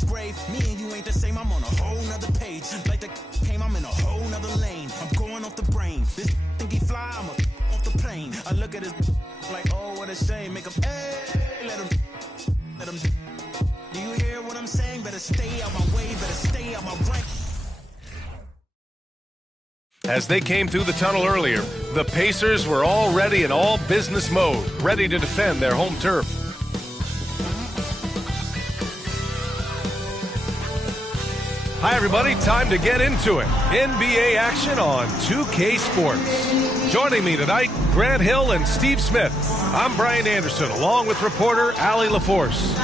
his grave. Me and you ain't the same, I'm on a whole nother page. Like the came, I'm in a whole nother lane. I'm going off the brain. This think he fly, I'm off the plane. I look at his like, oh, what a shame. Make him, hey, let him. Do you hear what I'm saying? Better stay out my way, better stay out my rank. As they came through the tunnel earlier, the Pacers were already in all business mode, ready to defend their home turf. Hi, everybody. Time to get into it. NBA action on 2K Sports. Joining me tonight, Grant Hill and Steve Smith. I'm Brian Anderson, along with reporter Allie LaForce.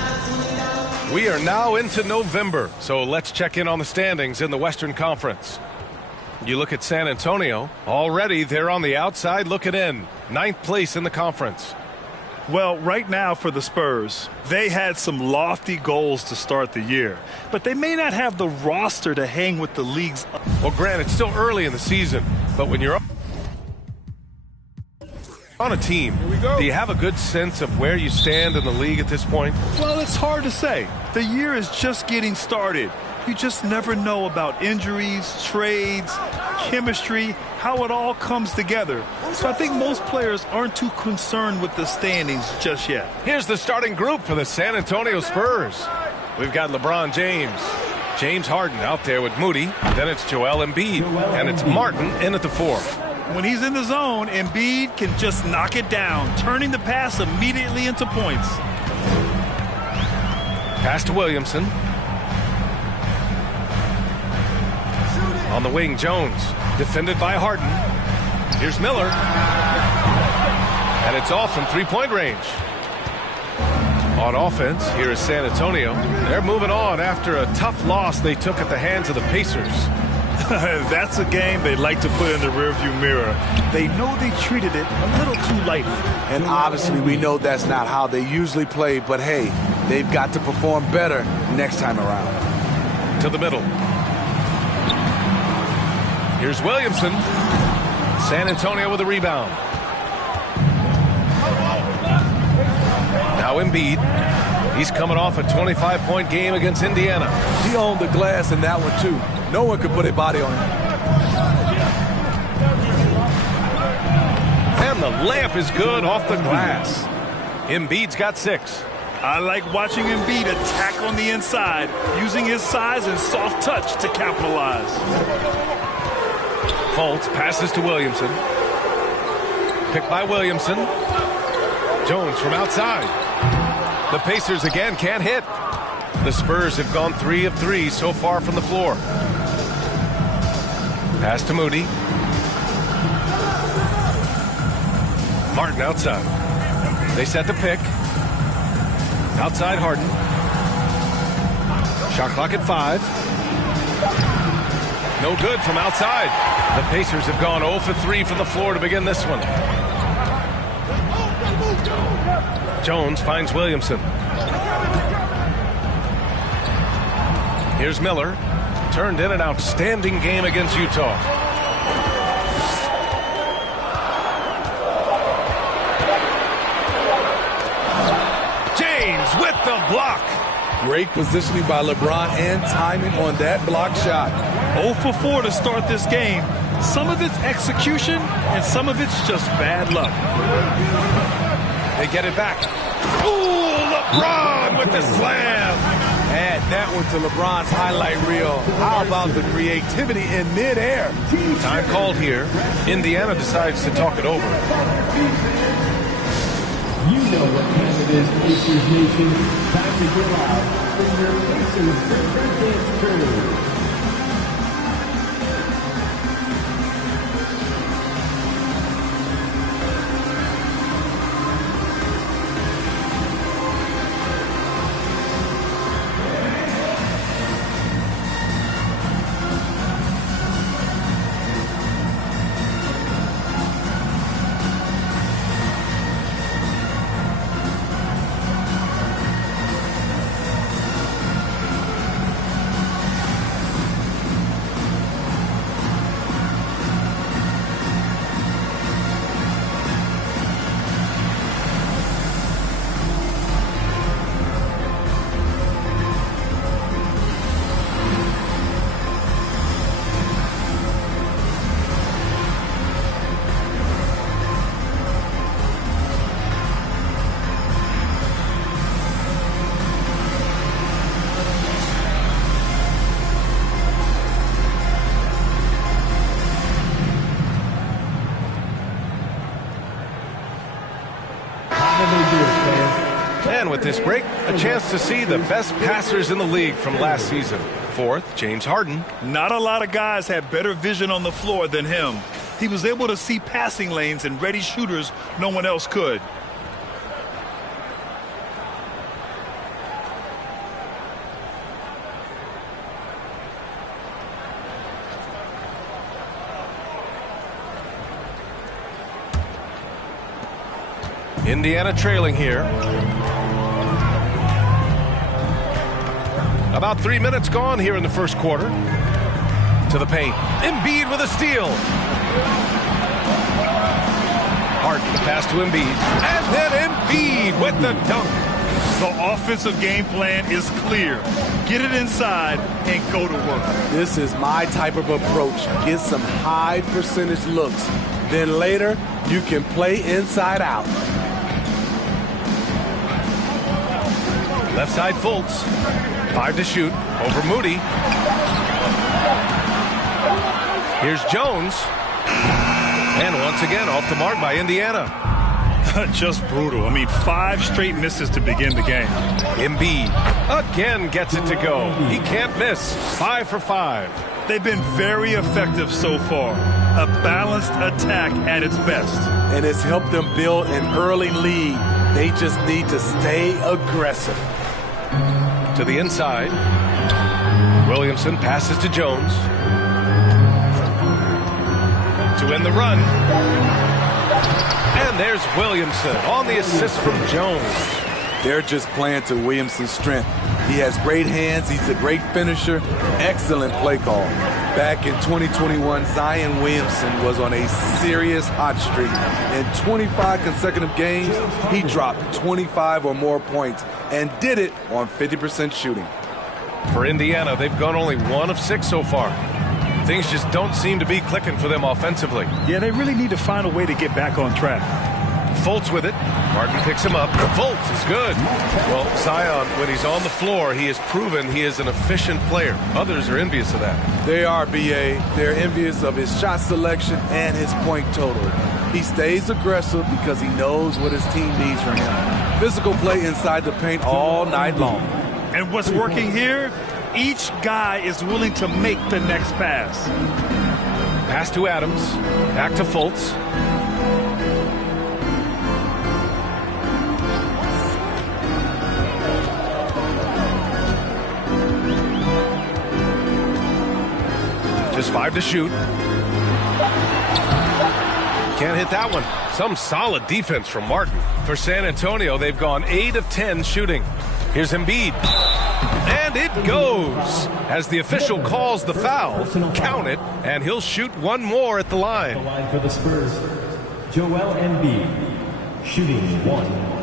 We are now into November, so let's check in on the standings in the Western Conference. You look at San Antonio. Already, they're on the outside looking in. 9th place in the conference. Well, right now for the Spurs, they had some lofty goals to start the year, but they may not have the roster to hang with the league's. Well, Grant, it's still early in the season, but when you're on a team, do you have a good sense of where you stand in the league at this point? Well, it's hard to say. The year is just getting started. You just never know about injuries, trades, chemistry, how it all comes together. So I think most players aren't too concerned with the standings just yet. Here's the starting group for the San Antonio Spurs. We've got LeBron James, James Harden out there with Moody. Then it's Joel Embiid, and it's Martin in at the 4. When he's in the zone, Embiid can just knock it down, turning the pass immediately into points. Pass to Williamson. On the wing, Jones, defended by Harden. Here's Miller. And it's off from three-point range. On offense, here is San Antonio. They're moving on after a tough loss they took at the hands of the Pacers. That's a game they like to put in the rearview mirror. They know they treated it a little too lightly. And obviously we know that's not how they usually play, but hey, they've got to perform better next time around. To the middle. Here's Williamson. San Antonio with a rebound. Now Embiid. He's coming off a 25-point game against Indiana. He owned the glass in that one, too. No one could put a body on him. And the layup is good off the glass. Embiid's got 6. I like watching Embiid attack on the inside, using his size and soft touch to capitalize. Fultz passes to Williamson. Picked by Williamson. Jones from outside. The Pacers again can't hit. The Spurs have gone 3 of 3 so far from the floor. Pass to Moody. Martin outside. They set the pick. Outside Harden. Shot clock at 5. No good from outside. The Pacers have gone 0 for 3 from the floor to begin this one. Jones finds Williamson. Here's Miller. Turned in an outstanding game against Utah. James with the block. Great positioning by LeBron and timing on that block shot. 0 for 4 to start this game. Some of it's execution, and some of it's just bad luck. They get it back. Ooh, LeBron with the slam. Add that one to LeBron's highlight reel. How about the creativity in midair? Time called here. Indiana decides to talk it over. You know what time it is, Pacers Nation. Time to get out for your Pacers birthday dance crew. And with this break, a chance to see the best passers in the league from last season. Fourth, James Harden. Not a lot of guys had better vision on the floor than him. He was able to see passing lanes and ready shooters no one else could. Indiana trailing here. About 3 minutes gone here in the first quarter. To the paint. Embiid with a steal. Harden, the pass to Embiid. And then Embiid with the dunk. The offensive game plan is clear. Get it inside and go to work. This is my type of approach. Get some high percentage looks. Then later, you can play inside out. Left side Fultz. 5 to shoot. Over Moody. Here's Jones. And once again, off the mark by Indiana. Just brutal. I mean, 5 straight misses to begin the game. Embiid again gets it to go. He can't miss. 5 for 5. They've been very effective so far. A balanced attack at its best. And it's helped them build an early lead. They just need to stay aggressive. To the inside. Williamson passes to Jones. To end the run. And there's Williamson on the assist from Jones. They're just playing to Williamson's strength. He has great hands. He's a great finisher. Excellent play call. Back in 2021, Zion Williamson was on a serious hot streak. In 25 consecutive games, he dropped 25 or more points and did it on 50% shooting. For Indiana, they've gone only 1 of 6 so far. Things just don't seem to be clicking for them offensively. Yeah, they really need to find a way to get back on track. Fultz with it. Martin picks him up. Fultz is good. Well, Zion, when he's on the floor, he has proven he is an efficient player. Others are envious of that. They are, B.A. They're envious of his shot selection and his point total. He stays aggressive because he knows what his team needs from him. Physical play inside the paint all night long. And what's working here? Each guy is willing to make the next pass. Pass to Adams. Back to Fultz. Just 5 to shoot. Can't hit that one. Some solid defense from Martin. For San Antonio, they've gone 8 of 10 shooting. Here's Embiid. And it goes. As the official calls the foul, count it, and he'll shoot one more at the line. The line for the Spurs, Joel Embiid, shooting 1.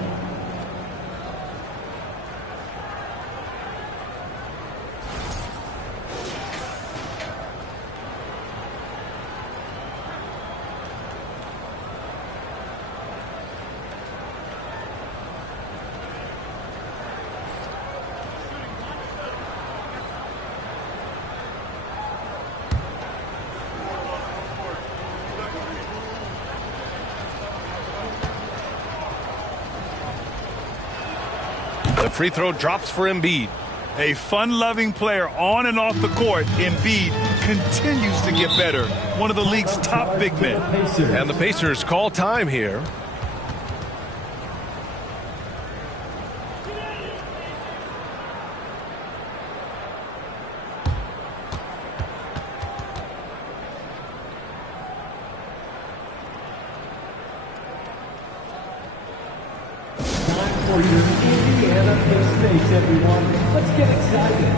The free throw drops for Embiid. A fun-loving player on and off the court, Embiid continues to get better. One of the league's top big men. And the Pacers call time here. For your Indiana Pacers, everyone. Let's get excited.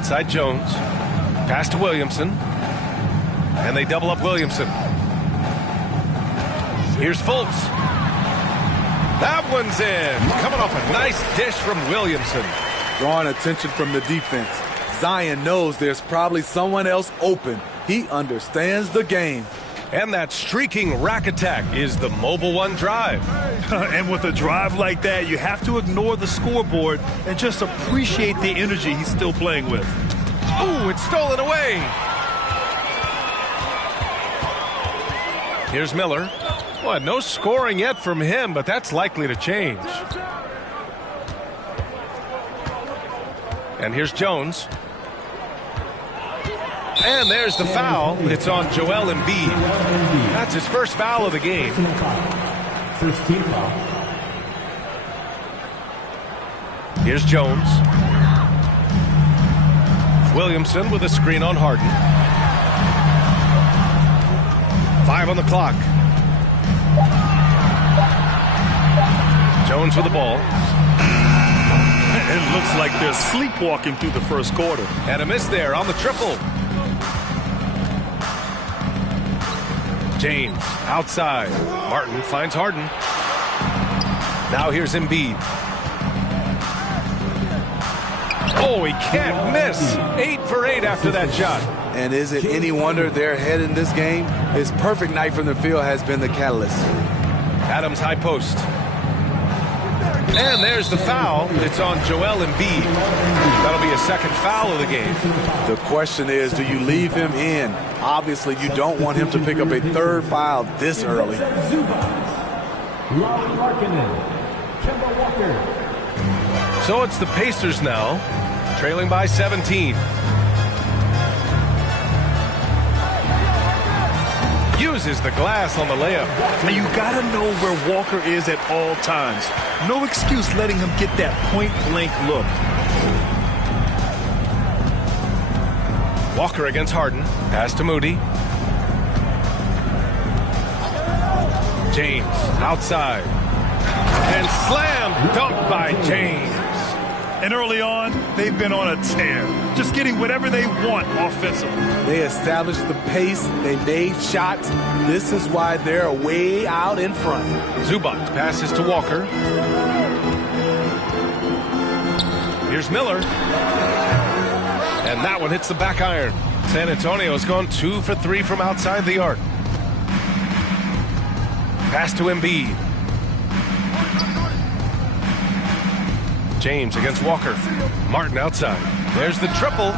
Outside Jones. Pass to Williamson. And they double up Williamson. Here's Fultz. That one's in. Coming off a nice dish from Williamson. Drawing attention from the defense. Zion knows there's probably someone else open. He understands the game. And that streaking rack attack is the Mobile One drive. And with a drive like that, you have to ignore the scoreboard and just appreciate the energy he's still playing with. Ooh, it's stolen away. Here's Miller. Well, no scoring yet from him, but that's likely to change. And here's Jones. And there's the foul. It's on Joel Embiid. That's his first foul of the game. First team foul. Here's Jones. Williamson with a screen on Harden. 5 on the clock. Jones with the ball. It looks like they're sleepwalking through the first quarter. And a miss there on the triple. James outside. Martin finds Harden. Now here's Embiid. Oh, he can't miss. 8 for 8 after that shot. And is it any wonder they're ahead in this game? His perfect night from the field has been the catalyst. Adams high post. And there's the foul. It's on Joel Embiid. That'll be a second foul of the game. The question is, do you leave him in? Obviously, you don't want him to pick up a third foul this early. So it's the Pacers now, trailing by 17. Uses the glass on the layup. Now you gotta know where Walker is at all times. No excuse letting him get that point-blank look. Walker against Harden. Pass to Moody. James outside. And slam dunked by James. And early on, they've been on a tear, just getting whatever they want offensively. They established the pace. They made shots. This is why they're way out in front. Zubac passes to Walker. Here's Miller. And that one hits the back iron. San Antonio's gone 2 for 3 from outside the arc. Pass to Embiid. James against Walker. Martin outside. There's the triple.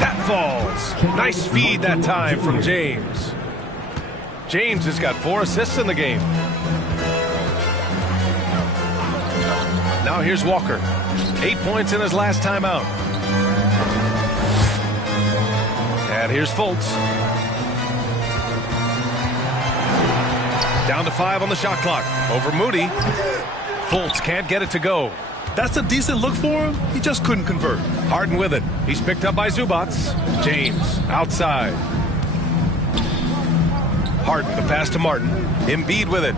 That falls. Nice feed that time from James. James has got 4 assists in the game. Now here's Walker. 8 points in his last time out. And here's Fultz. Down to 5 on the shot clock. Over Moody. Fultz can't get it to go. That's a decent look for him. He just couldn't convert. Harden with it. He's picked up by Zubac. James outside. Harden, the pass to Martin. Embiid with it.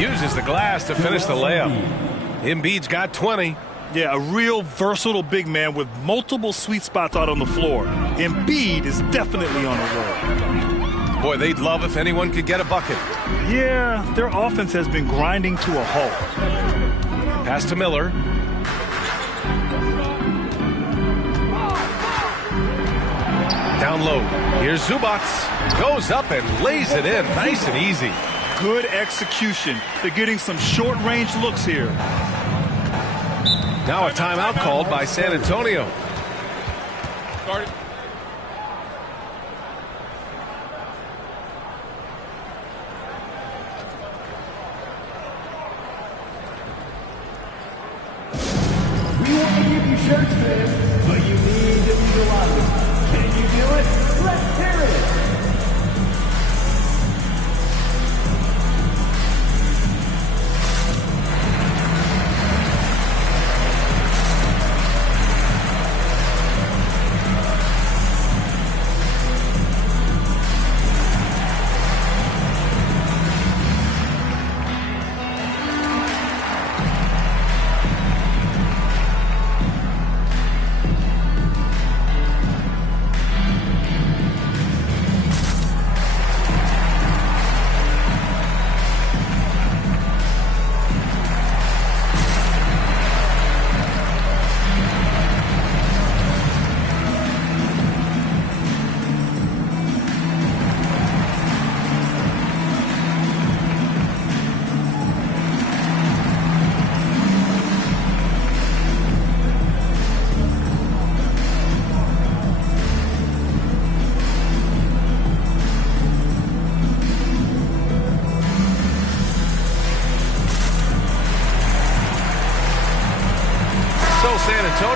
Uses the glass to finish the layup. Embiid's got 20. Yeah, a real versatile big man with multiple sweet spots out on the floor. Embiid is definitely on a roll. Boy, they'd love if anyone could get a bucket. Yeah, their offense has been grinding to a halt. Pass to Miller. Down low. Here's Zubac. Goes up and lays it in. Nice and easy. Good execution. They're getting some short-range looks here. Now a timeout called by San Antonio. We want to give you shirts, fans, but you need to be the loudest. Can you do it? Let's hear it!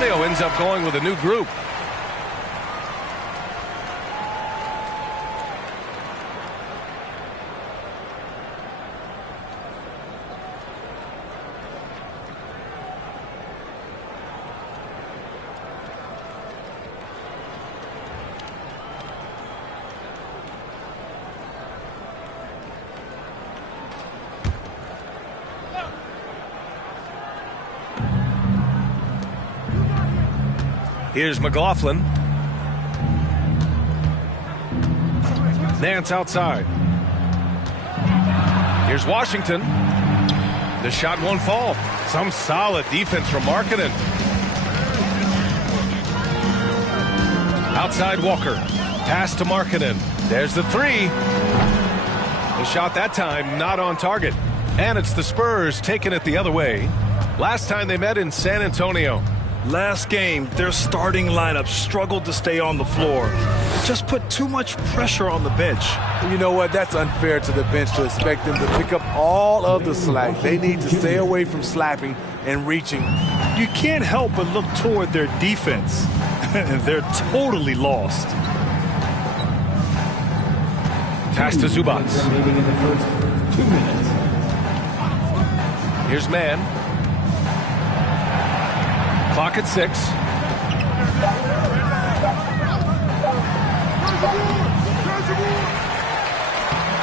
Antonio ends up going with a new group. Here's McLaughlin. Nance outside. Here's Washington. The shot won't fall. Some solid defense from Markkanen. Outside Walker. Pass to Markkanen. There's the three. The shot that time not on target. And it's the Spurs taking it the other way. Last time they met in San Antonio. Last game, their starting lineup struggled to stay on the floor. Just put too much pressure on the bench. You know what? That's unfair to the bench to expect them to pick up all of the slack. They need to stay away from slapping and reaching. You can't help but look toward their defense. They're totally lost. Pass to Zubac. Remaining in the first 2 minutes. Here's Mann. Clock at 6.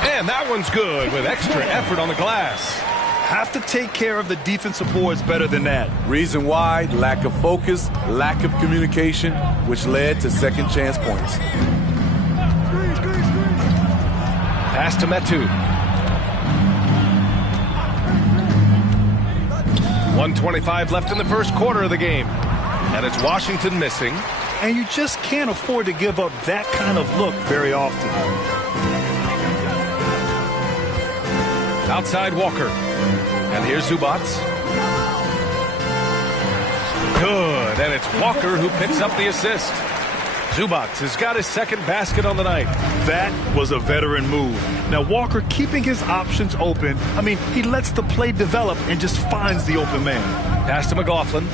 And that one's good with extra effort on the glass. Have to take care of the defensive boards better than that. Reason why? Lack of focus, lack of communication, which led to second chance points. Pass to Metu. 1:25 left in the first quarter of the game. And it's Washington missing. And you just can't afford to give up that kind of look very often. Outside Walker. And here's Zubac. Good. And it's Walker who picks up the assist. Zubac has got his second basket on the night. That was a veteran move. Now Walker keeping his options open. I mean, he lets the play develop and just finds the open man. Pass to McLaughlin.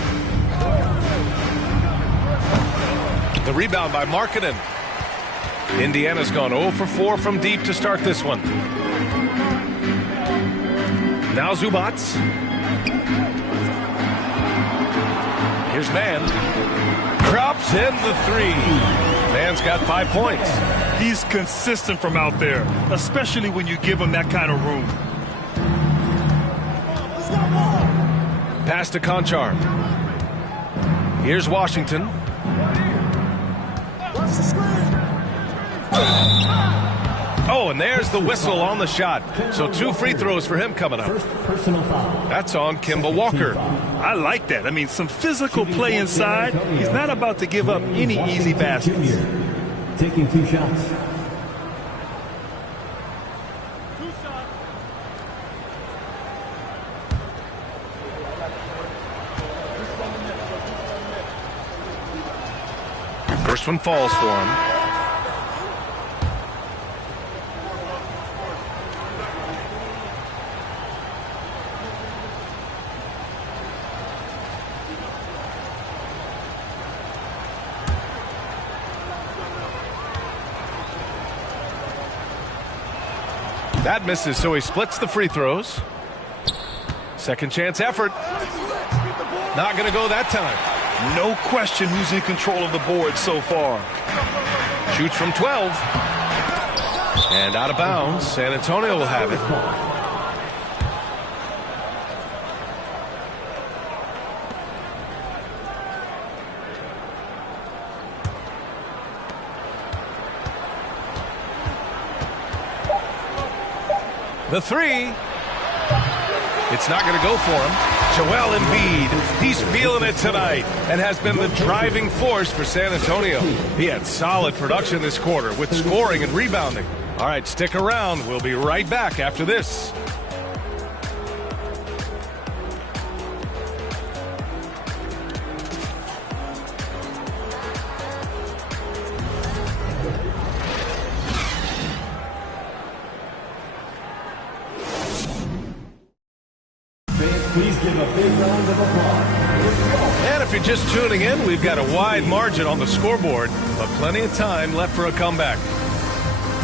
The rebound by Markkanen. Indiana's gone 0 for 4 from deep to start this one. Now Zubac. Here's Mann. Drops in the three. Mann's got 5 points. He's consistent from out there, especially when you give him that kind of room. Pass to Conchar. Here's Washington. Oh, and there's the whistle on the shot. So 2 free throws for him coming up. First personal foul. That's on Kemba Walker. I like that. I mean, some physical play inside. He's not about to give up any easy baskets. Junior, taking 2 shots. First one falls for him. That misses, so he splits the free throws. Second chance effort. Not going to go that time. No question who's in control of the board so far. Shoots from 12. And out of bounds. San Antonio will have it. The three. It's not going to go for him. Joel Embiid, he's feeling it tonight and has been the driving force for San Antonio. He had solid production this quarter with scoring and rebounding. All right, stick around. We'll be right back after this. Please give a big round of applause. And if you're just tuning in, we've got a wide margin on the scoreboard, but plenty of time left for a comeback.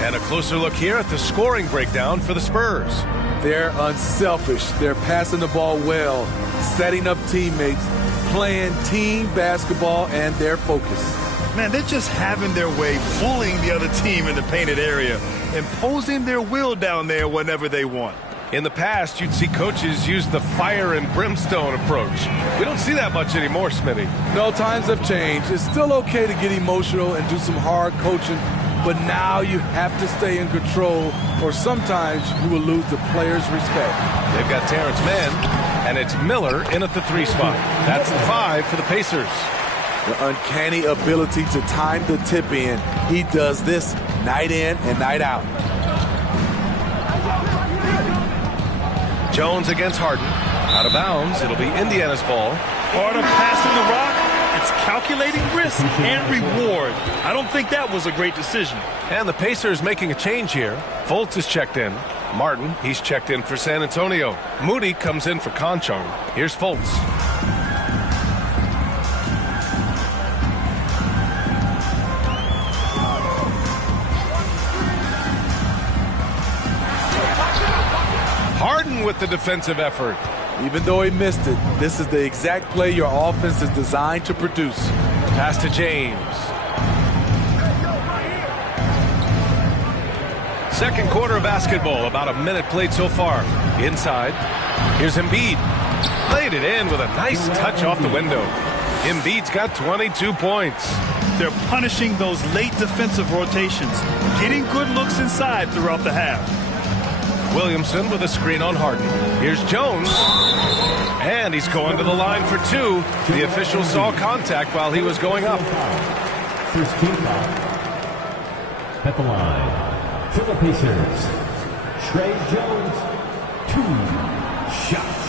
And a closer look here at the scoring breakdown for the Spurs. They're unselfish. They're passing the ball well, setting up teammates, playing team basketball, and they're focused. Man, they're just having their way, bullying the other team in the painted area, imposing their will down there whenever they want. In the past, you'd see coaches use the fire and brimstone approach. We don't see that much anymore, Smitty. No, times have changed. It's still okay to get emotional and do some hard coaching, but now you have to stay in control, or sometimes you will lose the players' respect. They've got Terrence Mann, and it's Miller in at the 3 spot. That's the 5 for the Pacers. The uncanny ability to time the tip in. He does this night in and night out. Jones against Harden. Out of bounds. It'll be Indiana's ball. Part of passing the rock, it's calculating risk and reward. I don't think that was a great decision. And the Pacers making a change here. Fultz is checked in. Martin, he's checked in for San Antonio. Moody comes in for Conchong. Here's Fultz. Harden with the defensive effort. Even though he missed it, this is the exact play your offense is designed to produce. Pass to James. Second quarter of basketball, about a minute played so far. Inside, here's Embiid. Played it in with a nice touch off the window. Embiid's got 22 points. They're punishing those late defensive rotations, getting good looks inside throughout the half. Williamson with a screen on Harden. Here's Jones. And he's going to the line for 2. The official saw contact while he was going up. First team foul. At the line for the Pacers, Trey Jones, 2 shots.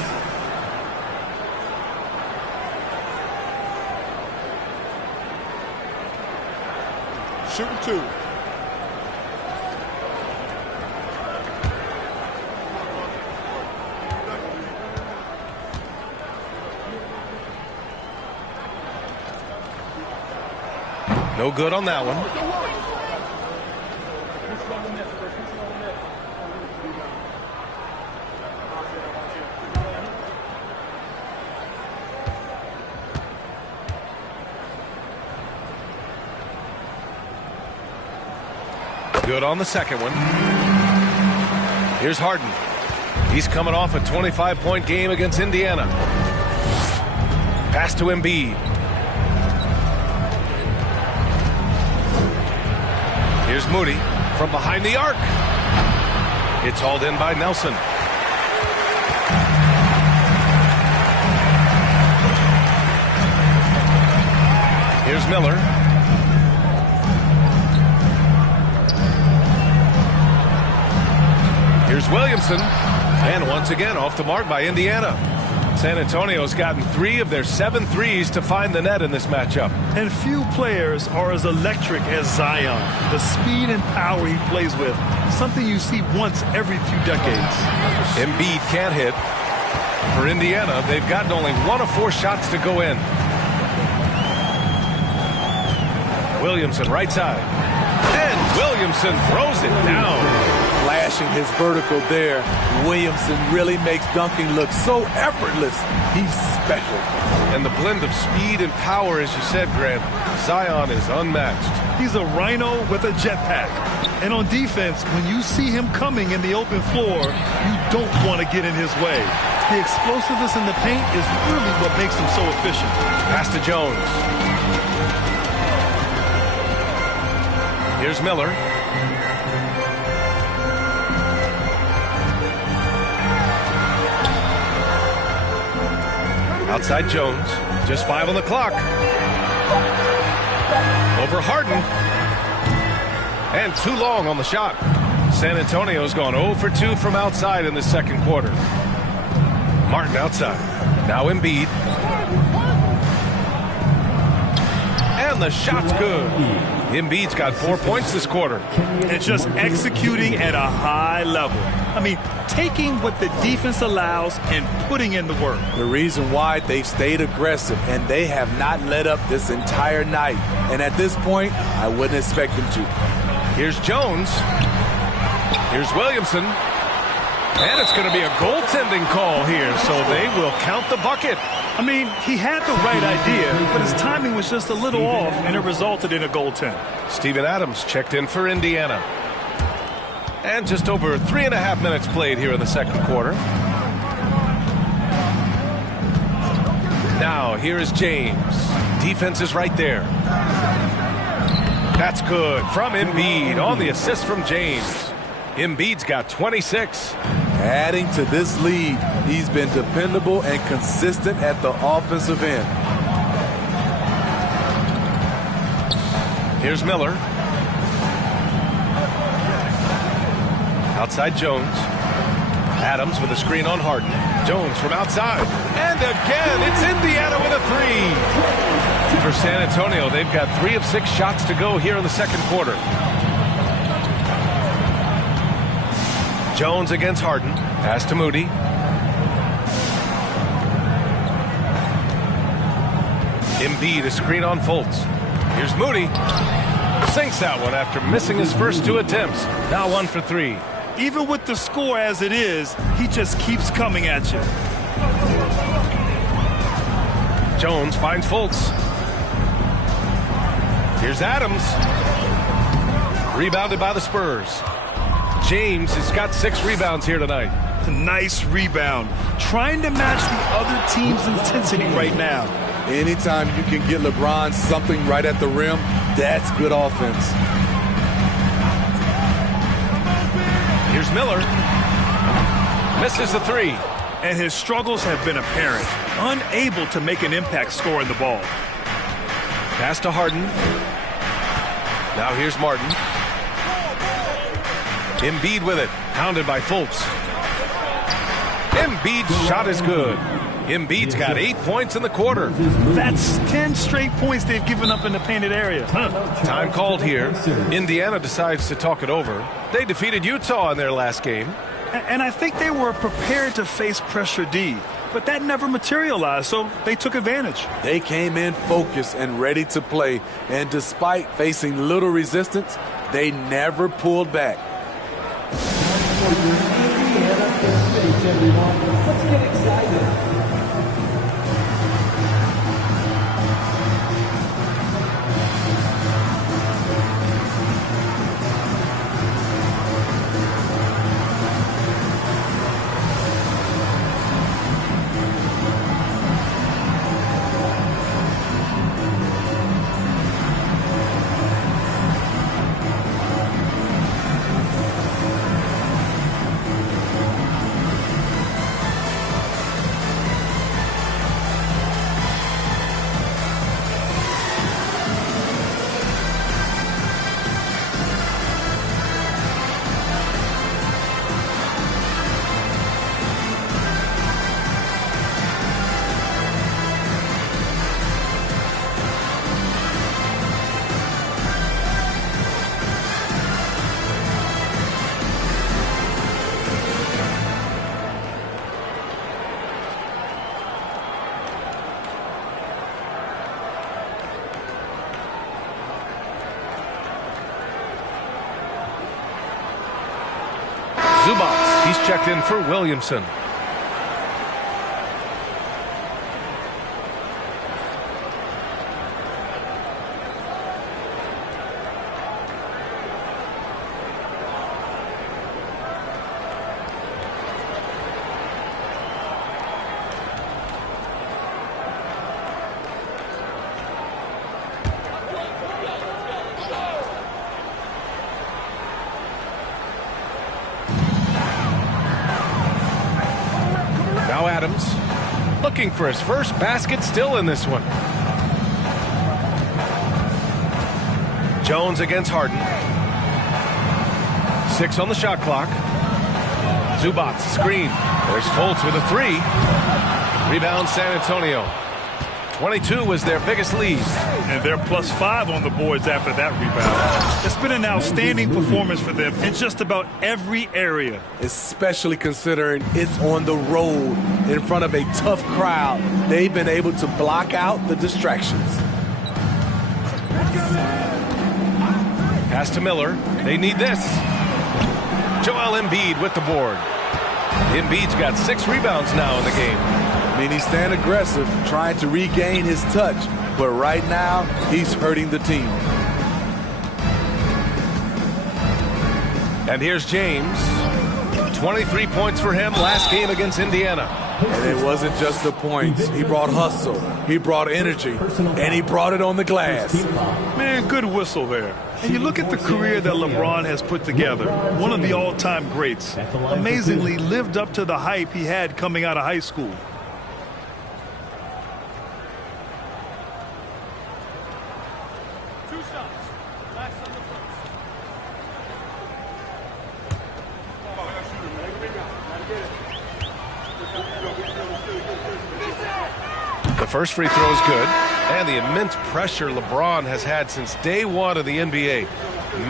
Shooting 2. No good on that one. Good on the second one. Here's Harden. He's coming off a 25-point game against Indiana. Pass to Embiid. Here's Moody from behind the arc. It's hauled in by Nelson. Here's Miller. Here's Williamson. And once again off the mark by Indiana. San Antonio's gotten 3 of their 7 threes to find the net in this matchup. And few players are as electric as Zion. The speed and power he plays with, something you see once every few decades. Embiid can't hit. For Indiana, they've gotten only 1 of 4 shots to go in. Williamson right side. And Williamson throws it down. Flashing his vertical there. Williamson really makes dunking look so effortless. He's special. And the blend of speed and power, as you said, Grant, Zion is unmatched. He's a rhino with a jetpack. And on defense, when you see him coming in the open floor, you don't want to get in his way. The explosiveness in the paint is really what makes him so efficient. Pass to Jones. Here's Miller. Outside Jones. Just 5 on the clock. Over Harden. And too long on the shot. San Antonio's gone 0 for 2 from outside in the second quarter. Martin outside. Now Embiid. And And the shot's good. Embiid's got 4 points this quarter. And just executing at a high level. I mean, taking what the defense allows and putting in the work. The reason why they've stayed aggressive and they have not let up this entire night. And at this point, I wouldn't expect them to. Here's Jones. Here's Williamson. And it's going to be a goaltending call here, so they will count the bucket. I mean, he had the right idea, but his timing was just a little off, and it resulted in a goaltend. Steven Adams checked in for Indiana. And just over 3.5 minutes played here in the second quarter. Now, here is James. Defense is right there. That's good from Embiid on the assist from James. Embiid's got 26. Adding to this lead, he's been dependable and consistent at the offensive end. Here's Miller. Outside Jones. Adams with a screen on Harden. Jones from outside. And again, it's Indiana with a three. For San Antonio, they've got 3 of 6 shots to go here in the second quarter. Jones against Harden. Pass to Moody. Embiid, a screen on Fultz. Here's Moody. Sinks that one after missing his first 2 attempts. Now 1 for 3. Even with the score as it is, he just keeps coming at you. Jones finds Fultz. Here's Adams. Rebounded by the Spurs. James has got 6 rebounds here tonight. Nice rebound. Trying to match the other team's intensity right now. Anytime you can get LeBron something right at the rim, that's good offense. Here's Miller. Misses the 3. And his struggles have been apparent. Unable to make an impact scoring the ball. Pass to Harden. Now here's Martin. Embiid with it. Pounded by Fultz. Embiid's shot is good. Embiid's got 8 points in the quarter. That's 10 straight points they've given up in the painted area. Time called here. Indiana decides to talk it over. They defeated Utah in their last game. And I think they were prepared to face pressure D. But that never materialized, so they took advantage. They came in focused and ready to play. And despite facing little resistance, they never pulled back. Let's get excited. Zubats, he's checked in for Williamson. Now Adams, looking for his first basket, still in this one. Jones against Harden. 6 on the shot clock. Zubats, screen. There's Fultz with a 3. Rebound San Antonio. 22 was their biggest lead. And they're +5 on the boards after that rebound. It's been an outstanding performance for them in just about every area. Especially considering it's on the road in front of a tough crowd. They've been able to block out the distractions. Pass to Miller. They need this. Joel Embiid with the board. Embiid's got 6 rebounds now in the game. I mean, he's staying aggressive, trying to regain his touch. But right now, he's hurting the team. And here's James. 23 points for him last game against Indiana. And it wasn't just the points. He brought hustle, he brought energy, and he brought it on the glass. Man, good whistle there. And you look at the career that LeBron has put together, one of the all-time greats. Amazingly lived up to the hype he had coming out of high school. The first free throw is good, and the immense pressure LeBron has had since day one of the NBA.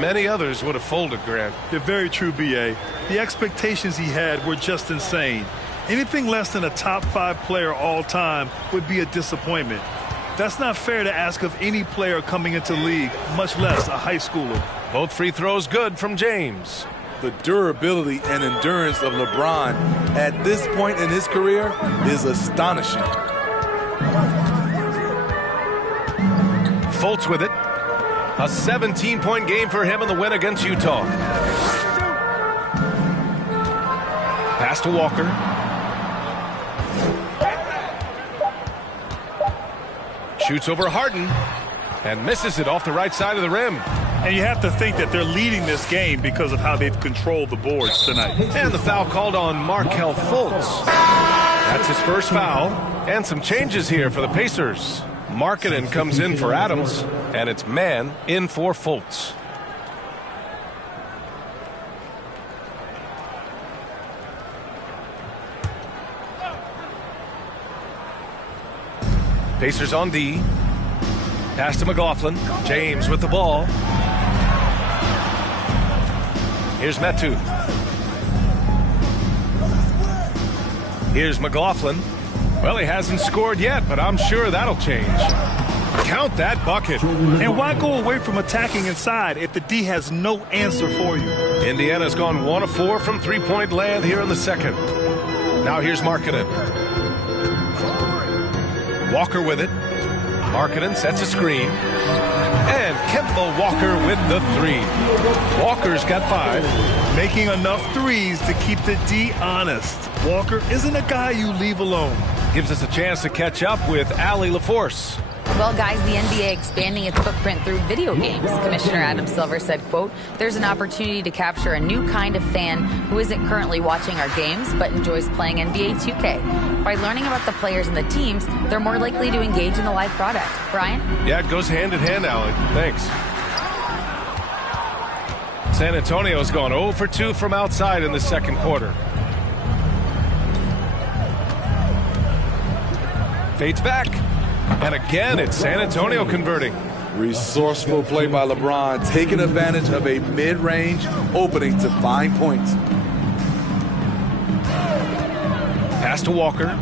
Many others would have folded, Grant. They're very true, B.A. The expectations he had were just insane. Anything less than a top 5 player all time would be a disappointment. That's not fair to ask of any player coming into the league, much less a high schooler. Both free throws good from James. The durability and endurance of LeBron at this point in his career is astonishing. Fultz with it. A 17-point game for him in the win against Utah. Pass to Walker. Shoots over Harden and misses it off the right side of the rim. And you have to think that they're leading this game because of how they've controlled the boards tonight. And the foul called on Markelle Fultz. That's his first foul. And some changes here for the Pacers. Markkanen comes in for Adams, and it's man in for Fultz. Pacers on D. Pass to McLaughlin. James with the ball. Here's Metu. Here's McLaughlin. Well, he hasn't scored yet, but I'm sure that'll change. Count that bucket. And why go away from attacking inside if the D has no answer for you? Indiana's gone 1 of 4 from three-point land here in the second. Now here's Markkanen. Walker with it. Markkanen sets a screen. And Kemba Walker with the 3. Walker's got 5. Making enough threes to keep the D honest. Walker isn't a guy you leave alone. Gives us a chance to catch up with Allie LaForce. Well, guys, the NBA expanding its footprint through video games. Commissioner Adam Silver said, quote, "There's an opportunity to capture a new kind of fan who isn't currently watching our games but enjoys playing NBA 2K. By learning about the players and the teams, they're more likely to engage in the live product." Brian? Yeah, it goes hand in hand, Allie. Thanks. San Antonio's gone 0 for 2 from outside in the second quarter. Fades back. And again, it's San Antonio converting. Resourceful play by LeBron, taking advantage of a mid-range opening to find points. Pass to Walker.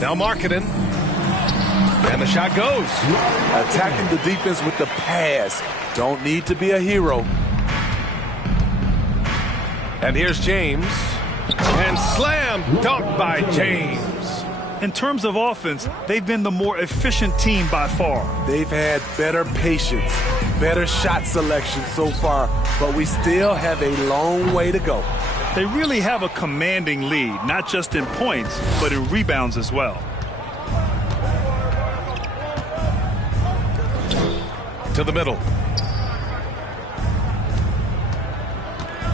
Now Markkanen. And the shot goes. Attacking the defense with the pass. Don't need to be a hero. And here's James. And slam dunk by James. In terms of offense, they've been the more efficient team by far. They've had better patience, better shot selection so far, but we still have a long way to go. They really have a commanding lead, not just in points, but in rebounds as well. To the middle.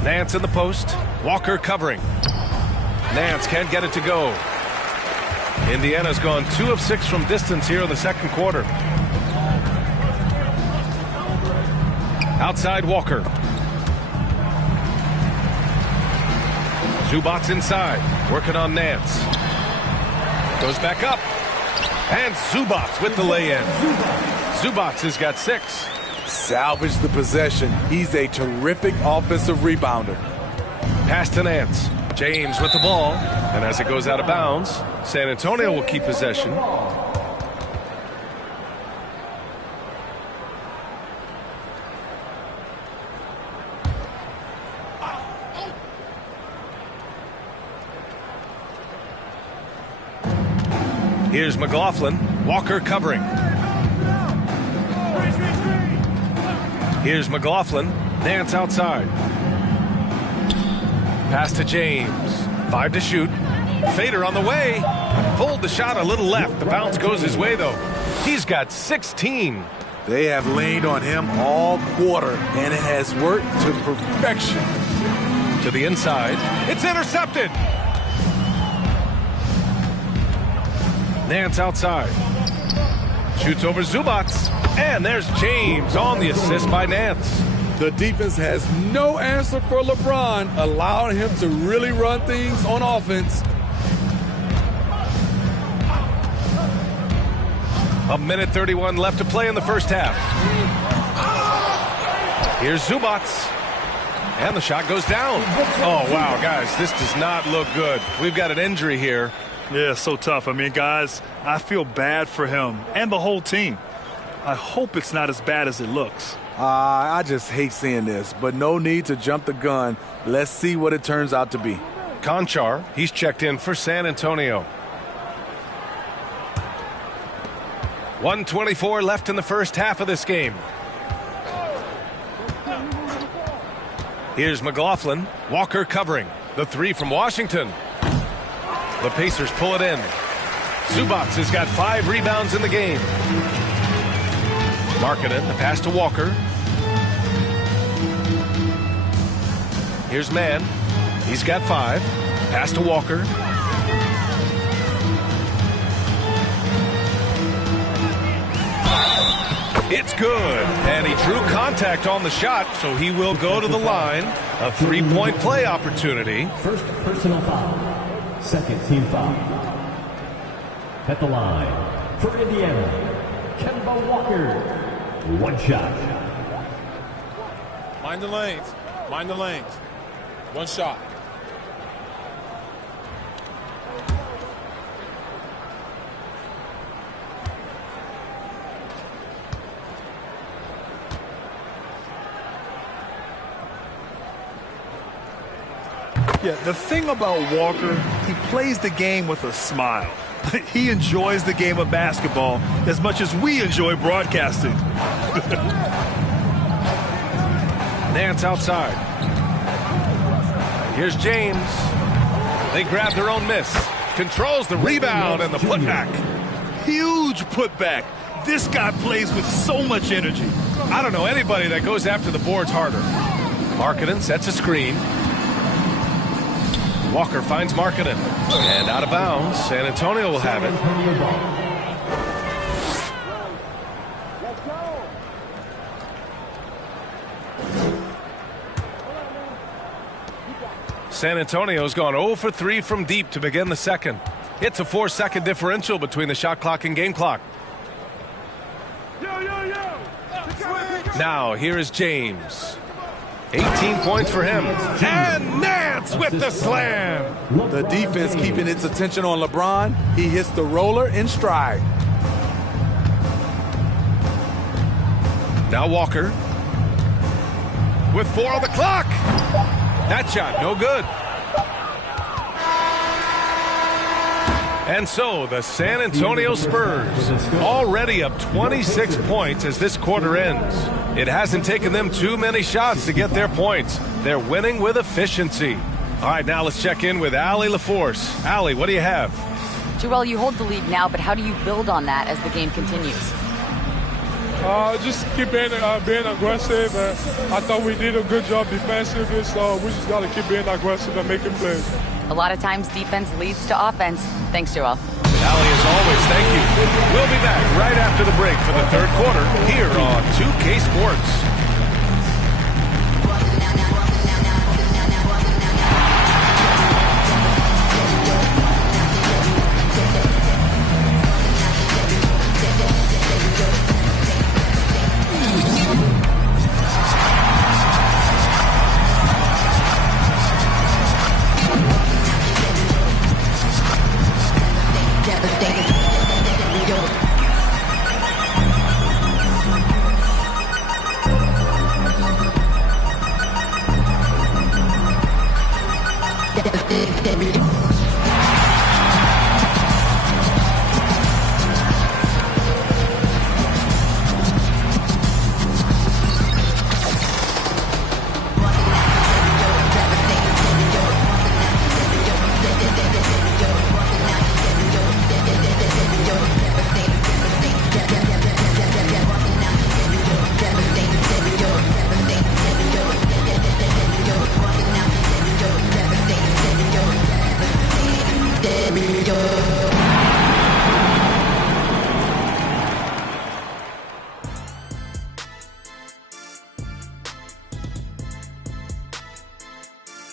Nance in the post. Walker covering. Nance can't get it to go. Indiana's gone 2 of 6 from distance here in the second quarter. Outside Walker. Zubac's inside, working on Nance. Goes back up. And Zubats with the lay-in. Zubats has got 6. Salvage the possession. He's a terrific offensive rebounder. Pass to Nance. James with the ball. And as it goes out of bounds, San Antonio will keep possession. Here's McLaughlin. Walker covering. Here's McLaughlin. Nance outside. Pass to James. 5 to shoot. Fader on the way. Pulled the shot a little left. The bounce goes his way, though. He's got 16. They have leaned on him all quarter, and it has worked to perfection. To the inside. It's intercepted. Nance outside. Shoots over Zubats. And there's James on the assist by Nance. The defense has no answer for LeBron, allowing him to really run things on offense. A minute 31 left to play in the first half. Here's Zubats. And the shot goes down. Oh, wow, guys, this does not look good. We've got an injury here. Yeah, so tough. I mean, guys, I feel bad for him and the whole team. I hope it's not as bad as it looks. I just hate seeing this, but no need to jump the gun. Let's see what it turns out to be. Conchar, he's checked in for San Antonio. 1:24 left in the first half of this game. Here's McLaughlin. Walker covering. The 3 from Washington. The Pacers pull it in. Zubats has got 5 rebounds in the game. Markkanen, the pass to Walker. Here's Mann. He's got 5. Pass to Walker. It's good. And he drew contact on the shot, so he will go to the line. A 3-point play opportunity. First personal foul. Second team foul. At the line for Indiana, Kemba Walker. 1 shot. Mind the lanes. Mind the lanes. 1 shot. Yeah, the thing about Walker, he plays the game with a smile. He enjoys the game of basketball as much as we enjoy broadcasting. Nance outside. Here's James. They grab their own miss. Controls the rebound and the putback. Huge putback. This guy plays with so much energy. I don't know anybody that goes after the boards harder. Markkanen sets a screen. Walker finds Markkanen. And out of bounds. San Antonio will have it. San Antonio's gone 0 for 3 from deep to begin the second. It's a 4-second differential between the shot clock and game clock. Now here is James. 18 points for him. And Nance with the slam. The defense keeping its attention on LeBron. He hits the roller in stride. Now Walker. With 4 on the clock. That shot, no good. And so the San Antonio Spurs already up 26 points as this quarter ends. It hasn't taken them too many shots to get their points. They're winning with efficiency. All right, now let's check in with Allie LaForce. Allie, what do you have? Joel, you hold the lead now, but how do you build on that as the game continues? Just keep being aggressive. I thought we did a good job defensively, so we just got to keep being aggressive and making plays. A lot of times defense leads to offense. Thanks, Joel. Allie, as always, thank you. We'll be back right after the break for the third quarter here on 2K Sports.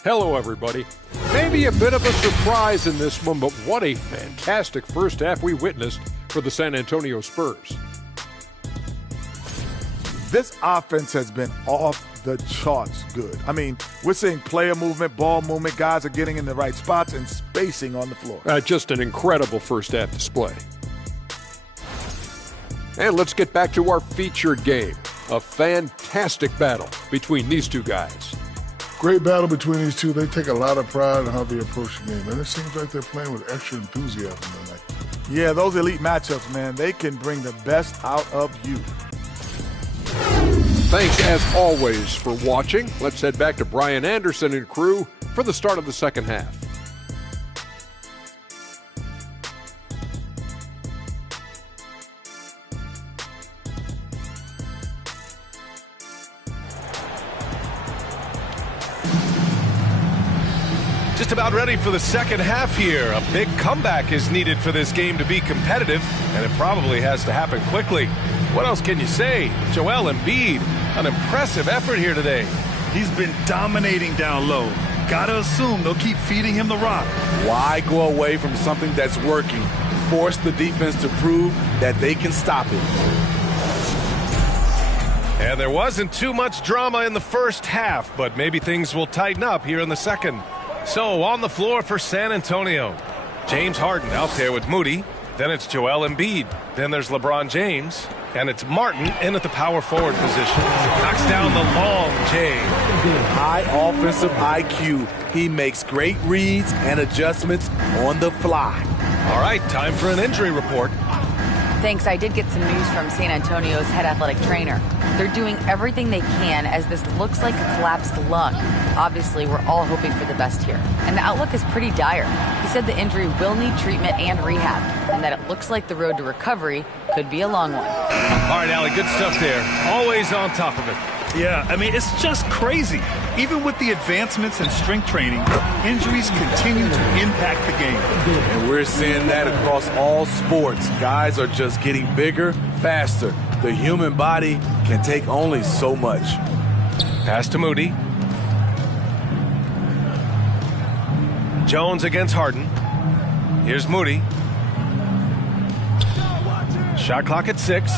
Hello, everybody. Maybe a bit of a surprise in this one, but what a fantastic first half we witnessed for the San Antonio Spurs. This offense has been off the charts good. I mean, we're seeing player movement, ball movement, guys are getting in the right spots and spacing on the floor. Just an incredible first half display. And let's get back to our featured game. A fantastic battle between these two guys. Great battle between these two. They take a lot of pride in how they approach the game, and it seems like they're playing with extra enthusiasm tonight. Yeah, those elite matchups, man, they can bring the best out of you. Thanks, as always, for watching. Let's head back to Brian Anderson and crew for the start of the second half. Just about ready for the second half here. A big comeback is needed for this game to be competitive, and it probably has to happen quickly. What else can you say? Joel Embiid, an impressive effort here today. He's been dominating down low. Gotta assume they'll keep feeding him the rock. Why go away from something that's working? Force the defense to prove that they can stop it. And there wasn't too much drama in the first half, but maybe things will tighten up here in the second. So on the floor for San Antonio, James Harden out there with Moody. Then it's Joel Embiid. Then there's LeBron James. And it's Martin in at the power forward position. Knocks down the long J. High offensive IQ. He makes great reads and adjustments on the fly. All right, time for an injury report. Thanks. I did get some news from San Antonio's head athletic trainer. They're doing everything they can as this looks like a collapsed lung. Obviously, we're all hoping for the best here. And the outlook is pretty dire. He said the injury will need treatment and rehab, and that it looks like the road to recovery could be a long one. All right, Allie, good stuff there. Always on top of it. Yeah, I mean, it's just crazy. Even with the advancements in strength training, injuries continue to impact the game. And we're seeing that across all sports. Guys are just getting bigger, faster. The human body can take only so much. Pass to Moody. Jones against Harden. Here's Moody. Shot clock at 6.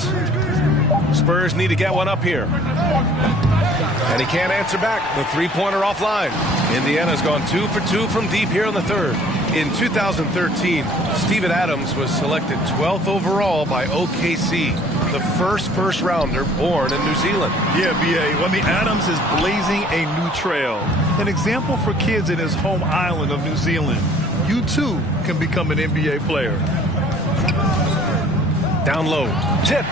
Spurs need to get one up here. And he can't answer back. The three-pointer offline. Indiana's gone 2 for 2 from deep here in the third. In 2013, Steven Adams was selected 12th overall by OKC, the first rounder born in New Zealand. Yeah, B.A. I mean, Adams is blazing a new trail. An example for kids in his home island of New Zealand. You, too, can become an NBA player. Down low. Tipped.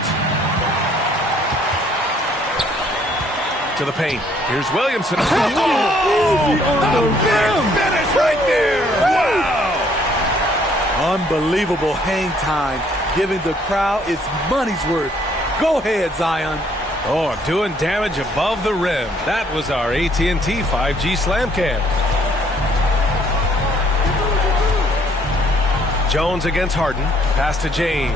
To the paint. Here's Williamson. Oh, big finish right there. Wow. Unbelievable hang time, giving the crowd its money's worth. Go ahead, Zion. Oh, doing damage above the rim. That was our AT&T 5G slam cam. Jones against Harden. Pass to James.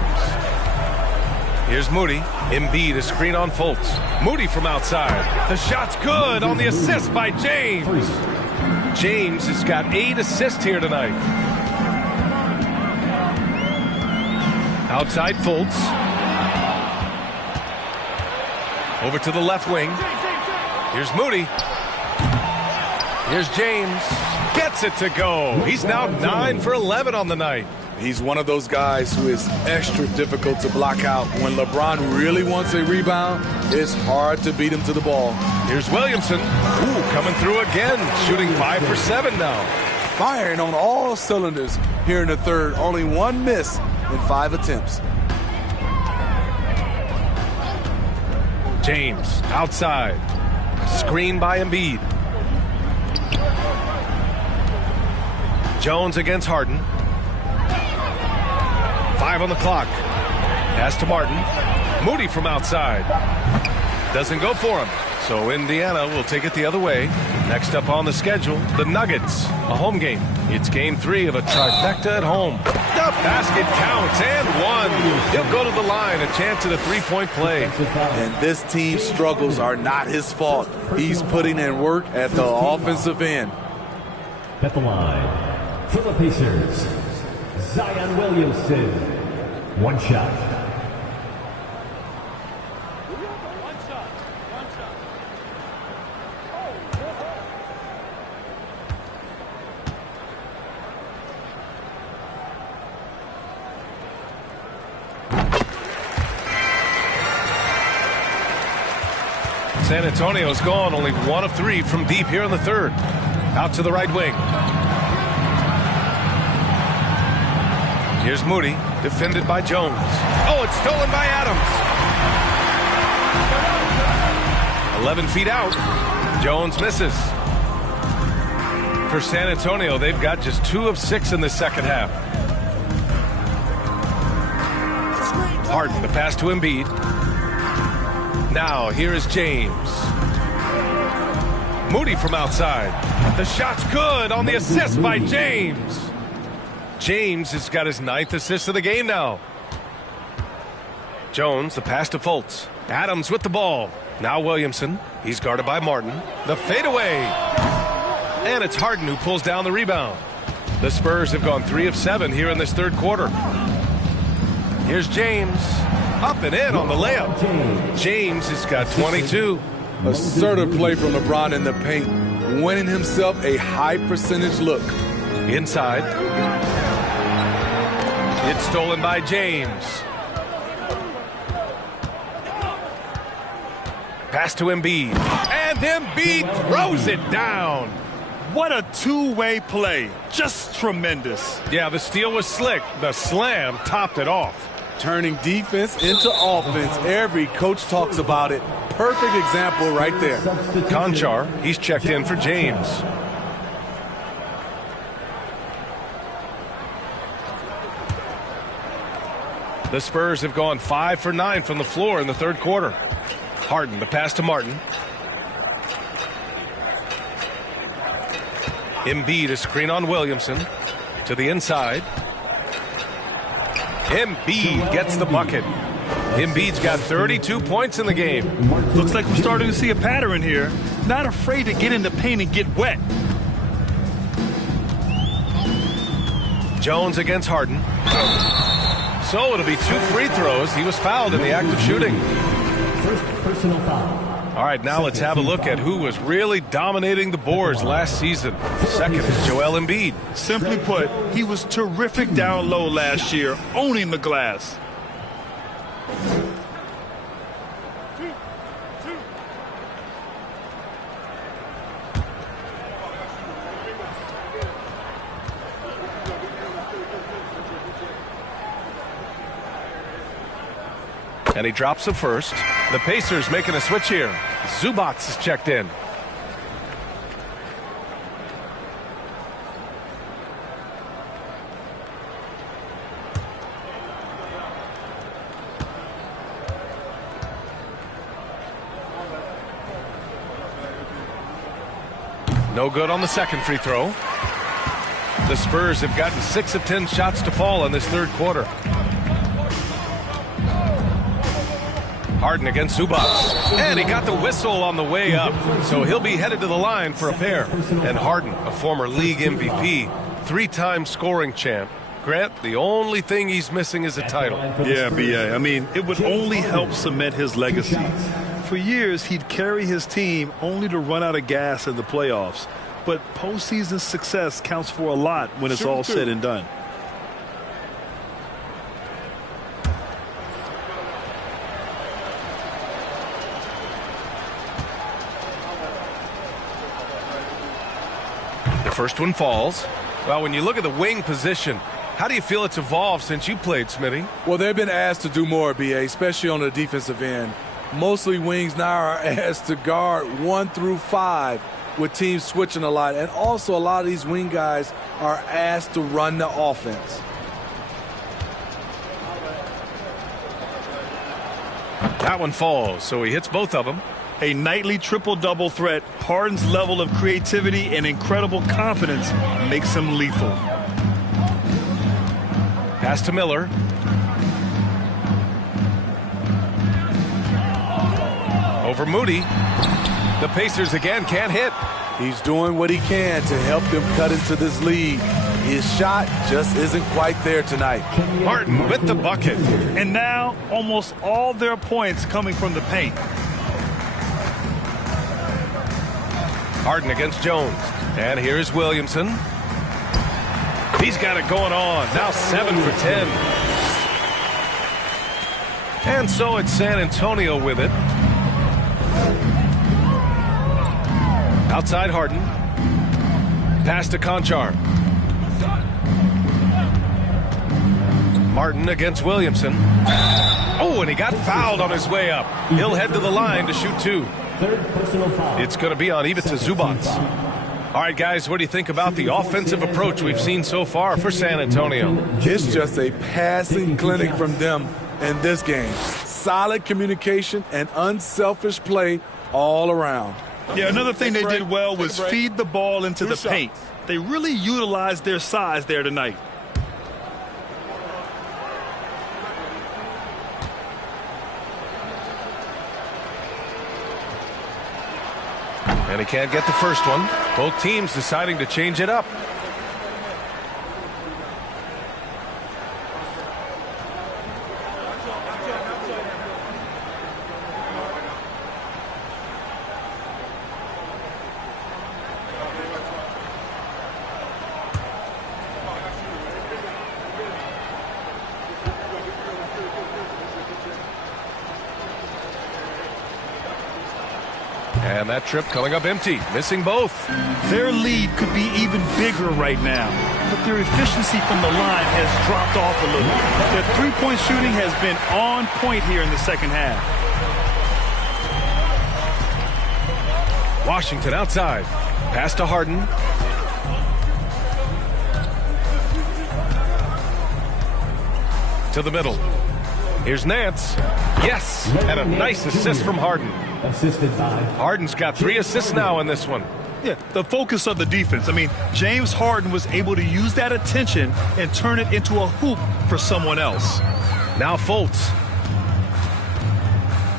Here's Moody. Embiid, a screen on Fultz. Moody from outside. The shot's good on the assist by James. James has got 8 assists here tonight. Outside Fultz. Over to the left wing. Here's Moody. Here's James. Gets it to go. He's now 9 for 11 on the night. He's one of those guys who is extra difficult to block out. When LeBron really wants a rebound, it's hard to beat him to the ball. Here's Williamson. Ooh, coming through again. Shooting 5 for 7 now. firing on all cylinders here in the third. Only one miss in 5 attempts. James outside. Screen by Embiid. Jones against Harden. 5 on the clock. Pass to Martin. Moody from outside. Doesn't go for him. So Indiana will take it the other way. Next up on the schedule, the Nuggets. A home game. It's game 3 of a trifecta at home. The basket counts and 1. He'll go to the line. A chance at a 3-point play. And this team's struggles are not his fault. He's putting in work at the offensive end. At the line, for the Pacers, Zion Williamson. One shot. San Antonio's gone only 1 of 3 from deep here in the third. Out to the right wing. Here's Moody, defended by Jones. Oh, it's stolen by Adams. 11 feet out. Jones misses. For San Antonio, they've got just 2 of 6 in the second half. Harden, the pass to Embiid. Now, here is James. Moody from outside. The shot's good on the assist by James. James has got his 9th assist of the game now. Jones, the pass to Fultz. Adams with the ball. Now Williamson. He's guarded by Martin. The fadeaway. And it's Harden who pulls down the rebound. The Spurs have gone 3 of 7 here in this third quarter. Here's James. Up and in on the layup. James has got 22. Assertive play from LeBron in the paint, winning himself a high percentage look. Inside. It's stolen by James. Pass to Embiid. And Embiid throws it down. What a two-way play. Just tremendous. Yeah, the steal was slick. The slam topped it off. Turning defense into offense. Every coach talks about it. Perfect example right there. Conchar, he's checked in for James. The Spurs have gone 5 for 9 from the floor in the third quarter. Harden, the pass to Martin. Embiid, a screen on Williamson. To the inside. Embiid gets the bucket. Embiid's got 32 points in the game. Looks like we're starting to see a pattern here. Not afraid to get in the paint and get wet. Jones against Harden. So it'll be 2 free throws. He was fouled in the act of shooting. First personal foul. All right, now let's have a look at who was really dominating the boards last season. Second is Joel Embiid. Simply put, he was terrific down low last year, owning the glass. And he drops the first. The Pacers making a switch here. Zubac is checked in. No good on the second free throw. The Spurs have gotten 6 of 10 shots to fall in this third quarter. Harden against Zubac. And he got the whistle on the way up. So he'll be headed to the line for a pair. And Harden, a former league MVP, 3-time scoring champ. Grant, the only thing he's missing is a title. Yeah, B.A. I mean, it would only help cement his legacy. For years, he'd carry his team only to run out of gas in the playoffs. But postseason success counts for a lot when it's all said and done. The first one falls. Well, when you look at the wing position, how do you feel it's evolved since you played, Smitty? Well, they've been asked to do more, BA, especially on the defensive end. Mostly wings now are asked to guard 1 through 5 with teams switching a lot. And also a lot of these wing guys are asked to run the offense. That one falls, so he hits both of them. A nightly triple-double threat. Harden's level of creativity and incredible confidence makes him lethal. Pass to Miller. Over Moody. The Pacers again can't hit. He's doing what he can to help them cut into this lead. His shot just isn't quite there tonight. Martin with the bucket. And now almost all their points coming from the paint. Harden against Jones. And here's Williamson. He's got it going on. Now 7 for 10. And so it's San Antonio with it. Outside Harden. Pass to Conchar. Martin against Williamson. Oh, and he got fouled on his way up. He'll head to the line to shoot 2. Third personal foul. It's going to be on Ivica Zubac. All right, guys, what do you think about the offensive approach we've seen so far for San Antonio? It's just a passing clinic from them in this game. Solid communication and unselfish play all around. Yeah, another thing they did well was feed the ball into the paint. They really utilized their size there tonight. And he can't get the first one. Both teams deciding to change it up. And that trip coming up empty, missing both. Their lead could be even bigger right now, but their efficiency from the line has dropped off a little. Their three-point shooting has been on point here in the second half. Washington outside. Pass to Harden. To the middle. Here's Nance. Yes, and a nice assist from Harden. Assisted by Harden's got 3 assists now in this one. Yeah, the focus of the defense. I mean, James Harden was able to use that attention and turn it into a hoop for someone else. Now Fultz.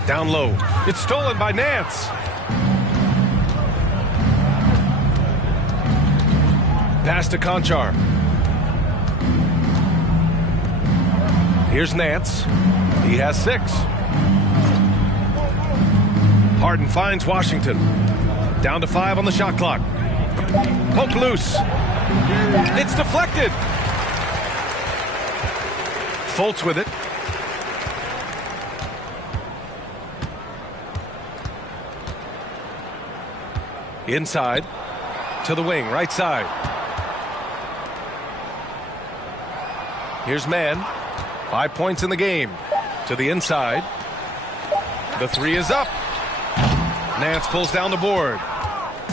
Down low. It's stolen by Nance. Pass to Conchar. Here's Nance. He has 6. Harden finds Washington. Down to 5 on the shot clock. Poke loose. It's deflected. Fultz with it. Inside. To the wing, right side. Here's Mann. 5 points in the game. To the inside. The 3 is up. Nance pulls down the board.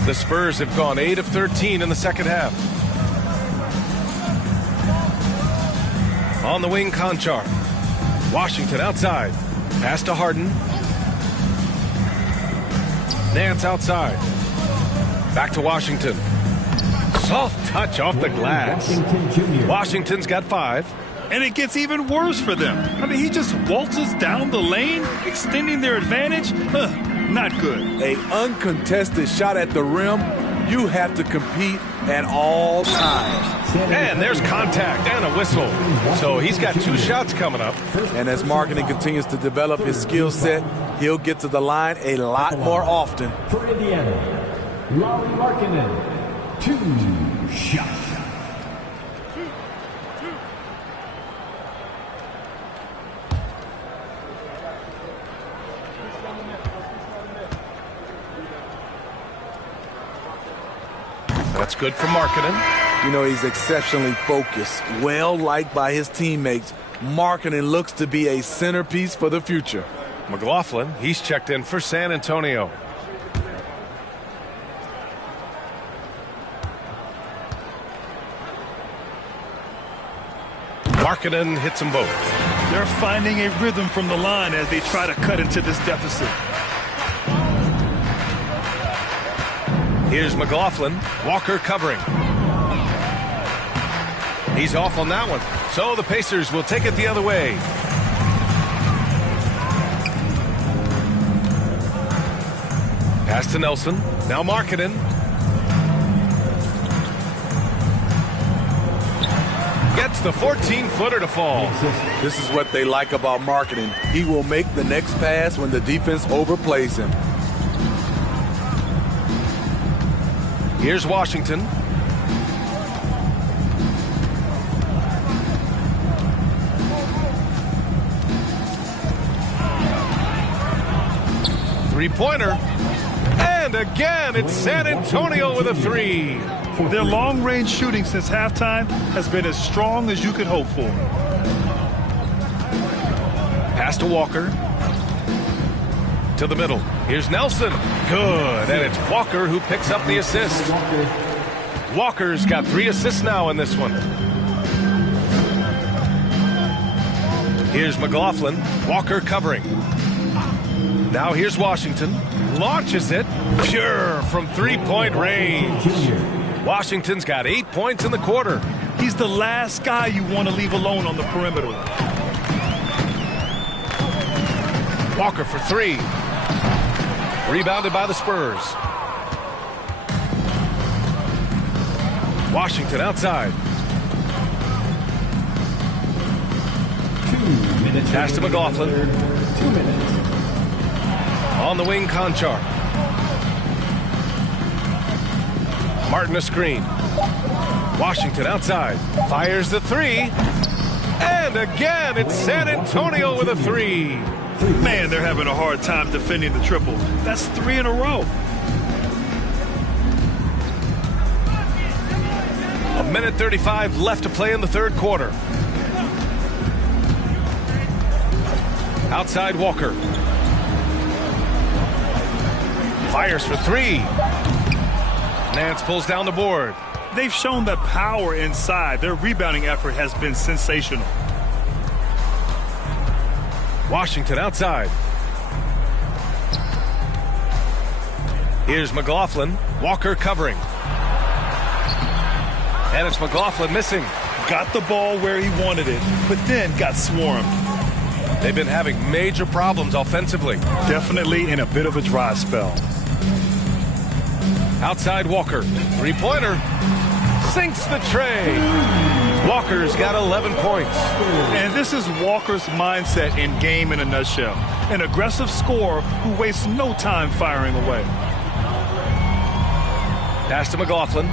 The Spurs have gone 8 of 13 in the second half. On the wing, Conchar. Washington outside. Pass to Harden. Nance outside. Back to Washington. Soft touch off the glass. Washington's got 5. And it gets even worse for them. I mean, he just waltzes down the lane, extending their advantage. Not good. A uncontested shot at the rim. You have to compete at all times. And there's contact and a whistle. So he's got 2 shots coming up. And as marketing continues to develop his skill set, he'll get to the line a lot more often. For Indiana, Lauri Markkanen, 2 shots. That's good for Markkanen. You know, he's exceptionally focused, well-liked by his teammates. Marketing looks to be a centerpiece for the future. McLaughlin, he's checked in for San Antonio. Markkanen hits them both. They're finding a rhythm from the line as they try to cut into this deficit. Here's McLaughlin. Walker covering. He's off on that one. So the Pacers will take it the other way. Pass to Nelson. Now Markkanen. Gets the 14-footer to fall. This is what they like about Markkanen. He will make the next pass when the defense overplays him. Here's Washington. Three-pointer. And again, it's San Antonio with a three. Their long-range shooting since halftime has been as strong as you could hope for. Pass to Walker. To the middle. Here's Nelson. Good. And it's Walker who picks up the assist. Walker's got 3 assists now in this one. Here's McLaughlin. Walker covering. Now here's Washington. Launches it. Pure from three-point range. Washington's got 8 points in the quarter. He's the last guy you want to leave alone on the perimeter. Walker for 3. Rebounded by the Spurs. Washington outside. 2 minutes. Pass to McLaughlin. 2 minutes. On the wing, Conchar. Martin a screen. Washington outside. Fires the 3. And again, it's San Antonio with a 3. Man, they're having a hard time defending the triple. That's 3 in a row. A minute 35 left to play in the third quarter. Outside Walker. Fires for 3. Nance pulls down the board. They've shown that power inside. Their rebounding effort has been sensational. Washington outside. Here's McLaughlin. Walker covering. And it's McLaughlin missing. Got the ball where he wanted it, but then got swarmed. They've been having major problems offensively. Definitely in a bit of a dry spell. Outside Walker. Three-pointer. Sinks the tray. Walker's got 11 points. And this is Walker's mindset in game in a nutshell. An aggressive scorer who wastes no time firing away. Pass to McLaughlin.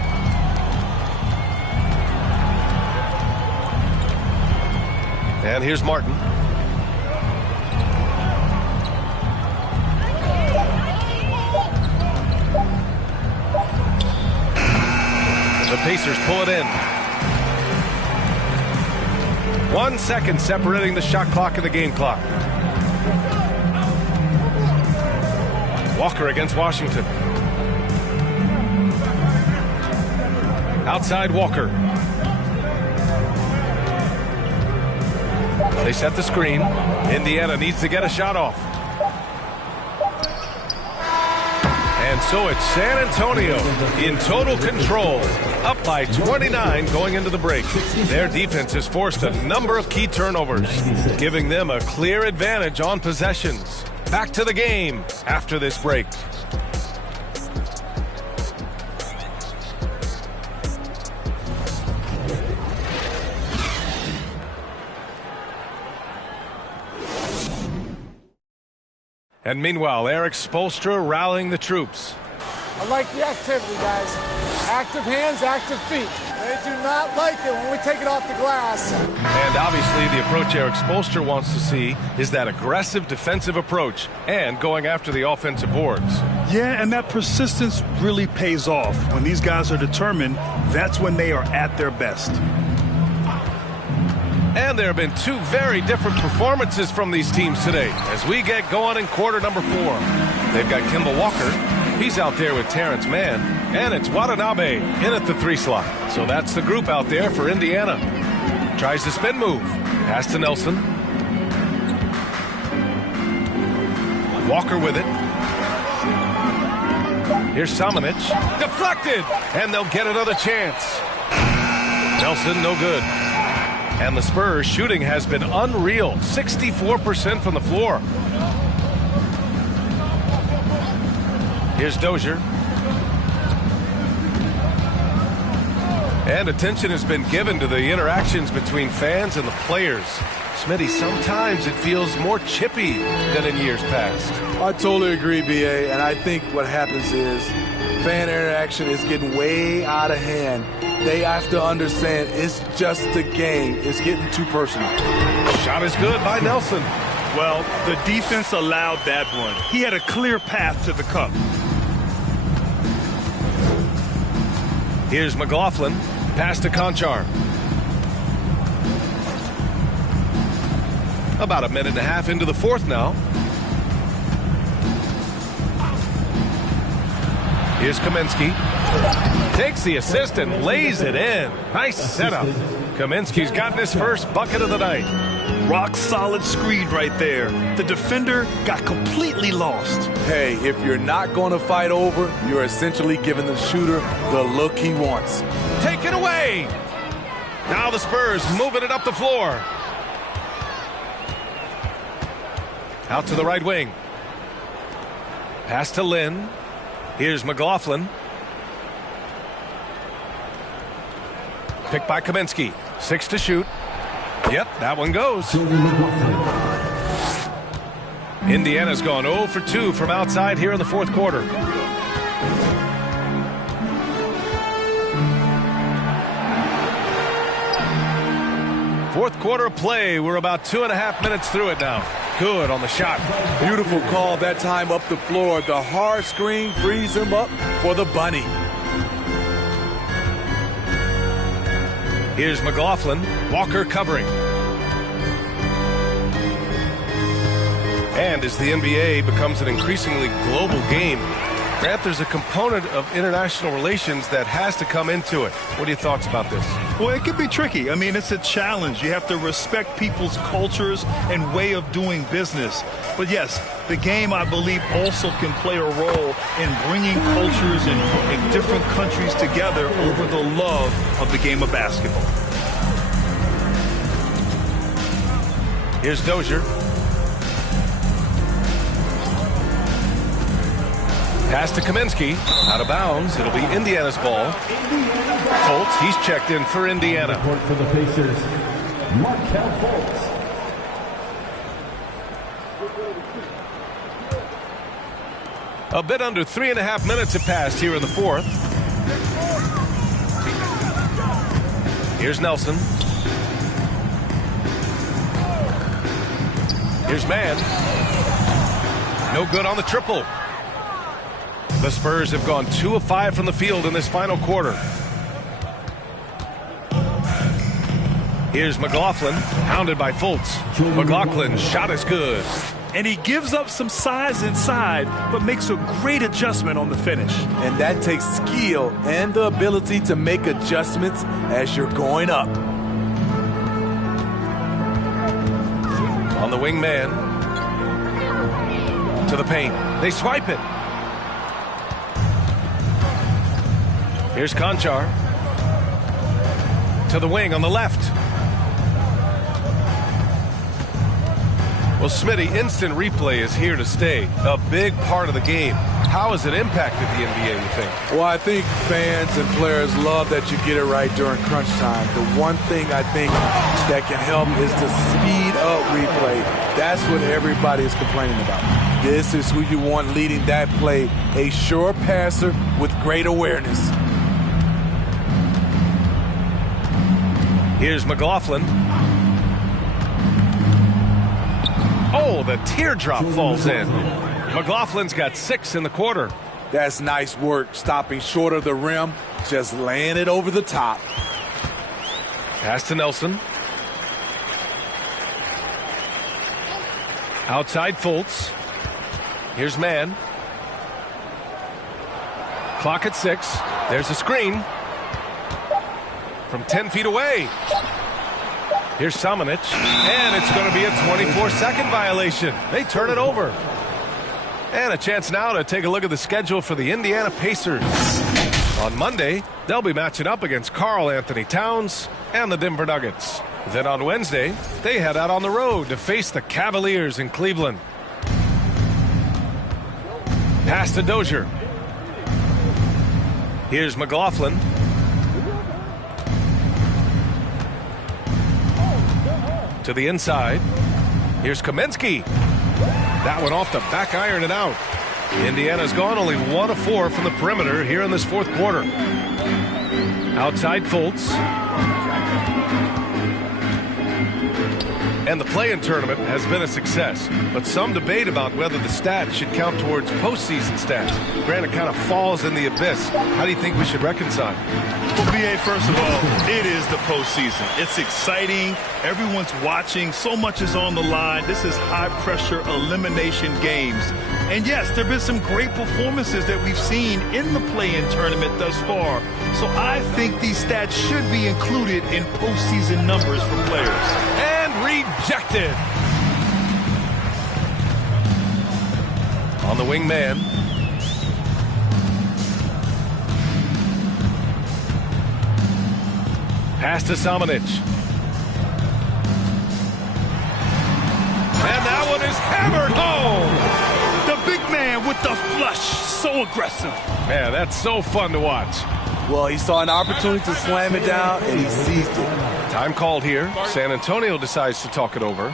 And here's Martin. The Pacers pull it in. 1 second separating the shot clock and the game clock. Walker against Washington. Outside Walker. They set the screen. Indiana needs to get a shot off. And so it's San Antonio in total control, up by 29 going into the break. Their defense has forced a number of key turnovers, giving them a clear advantage on possessions. Back to the game after this break. And meanwhile, Eric Spoelstra rallying the troops. I like the activity, guys. Active hands, active feet. They do not like it when we take it off the glass. And obviously the approach Eric Spoelstra wants to see is that aggressive defensive approach and going after the offensive boards. Yeah, and that persistence really pays off. When these guys are determined, that's when they are at their best. And there have been two very different performances from these teams today as we get going in quarter number 4. They've got Kemba Walker. He's out there with Terrence Mann. And it's Watanabe in at the 3 slot. So that's the group out there for Indiana. Tries the spin move. Pass to Nelson. Walker with it. Here's Samanic. Deflected! And they'll get another chance. Nelson, no good. And the Spurs shooting has been unreal. 64% from the floor. Here's Dozier. And attention has been given to the interactions between fans and the players. Smitty, sometimes it feels more chippy than in years past. I totally agree, B.A., and I think what happens is fan interaction is getting way out of hand. They have to understand it's just a game. It's getting too personal. Shot is good by Nelson. Well, the defense allowed that one. He had a clear path to the cup. Here's McLaughlin. Pass to Conchar. About a minute and a half into the 4th now. Here's Kaminsky. Takes the assist and lays it in. Nice setup. Kaminsky's gotten his first bucket of the night. Rock solid screen right there. The defender got completely lost. Hey, if you're not going to fight over, you're essentially giving the shooter the look he wants. Take it away. Now the Spurs moving it up the floor. Out to the right wing. Pass to Lynn. Here's McLaughlin. Picked by Kaminsky. 6 to shoot. Yep, that one goes. Indiana's gone 0 for 2 from outside here in the 4th quarter. Fourth quarter of play. We're about 2.5 minutes through it now. Good on the shot. Beautiful call that time up the floor. The hard screen frees him up for the bunny. Here's McLaughlin. Walker covering. And as the NBA becomes an increasingly global game, Grant, there's a component of international relations that has to come into it. What are your thoughts about this? Well, it can be tricky. I mean, it's a challenge. You have to respect people's cultures and way of doing business. But yes, the game, I believe, also can play a role in bringing cultures in different countries together over the love of the game of basketball. Here's Dozier. Pass to Kaminsky. Out of bounds. It'll be Indiana's ball. Fultz, he's checked in for Indiana. Report for the Pacers, Markelle Fultz. A bit under 3.5 minutes have passed here in the 4th. Here's Nelson. Here's Mann. No good on the triple. The Spurs have gone 2 of 5 from the field in this final quarter. Here's McLaughlin, hounded by Fultz. McLaughlin's shot is good. And he gives up some size inside, but makes a great adjustment on the finish. And that takes skill and the ability to make adjustments as you're going up. On the wing man. To the paint. They swipe it. Here's Conchar. To the wing on the left. Well, Smitty, instant replay is here to stay. A big part of the game. How has it impacted the NBA, you think? Well, I think fans and players love that you get it right during crunch time. The one thing I think that can help is to speed up replay. That's what everybody is complaining about. This is who you want leading that play. A sure passer with great awareness. Here's McLaughlin. Oh, the teardrop falls in. McLaughlin's got 6 in the quarter. That's nice work, stopping short of the rim, just laying it over the top. Pass to Nelson. Outside Fultz. Here's Mann. Clock at 6. There's a screen. From 10 feet away. Here's Samanic. And it's going to be a 24-second violation. They turn it over. And a chance now to take a look at the schedule for the Indiana Pacers. On Monday, they'll be matching up against Karl Anthony Towns and the Denver Nuggets. Then on Wednesday, they head out on the road to face the Cavaliers in Cleveland. Pass to Dozier. Here's McLaughlin. To the inside. Here's Kaminsky. That one off the back iron and out. Indiana's gone only 1 of 4 from the perimeter here in this fourth quarter. Outside Fultz. And the play-in tournament has been a success, but some debate about whether the stats should count towards postseason stats. Grant, it kind of falls in the abyss. How do you think we should reconcile? Well, BA, first of all, it is the postseason. It's exciting. Everyone's watching. So much is on the line. This is high-pressure elimination games. And yes, there have been some great performances that we've seen in the play-in tournament thus far. So I think these stats should be included in postseason numbers for players. And rejected. On the wing man. Pass to Samanic. And that one is hammered home. The big man with the flush. So aggressive. Man, that's so fun to watch. Well, he saw an opportunity to slam it down, and he seized it. Time called here. San Antonio decides to talk it over.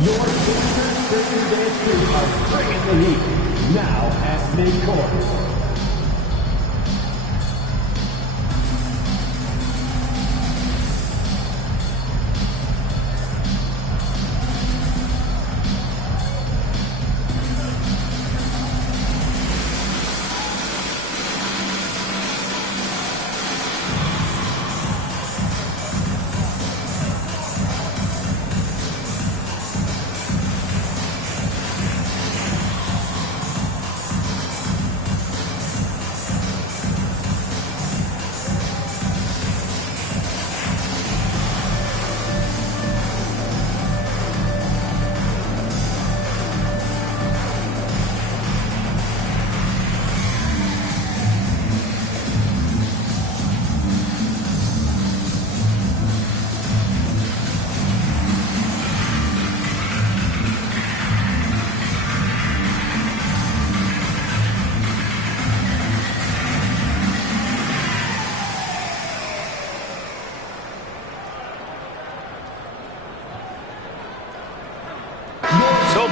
Your Pacers during dance crew are bringing the heat. Now at midcourt.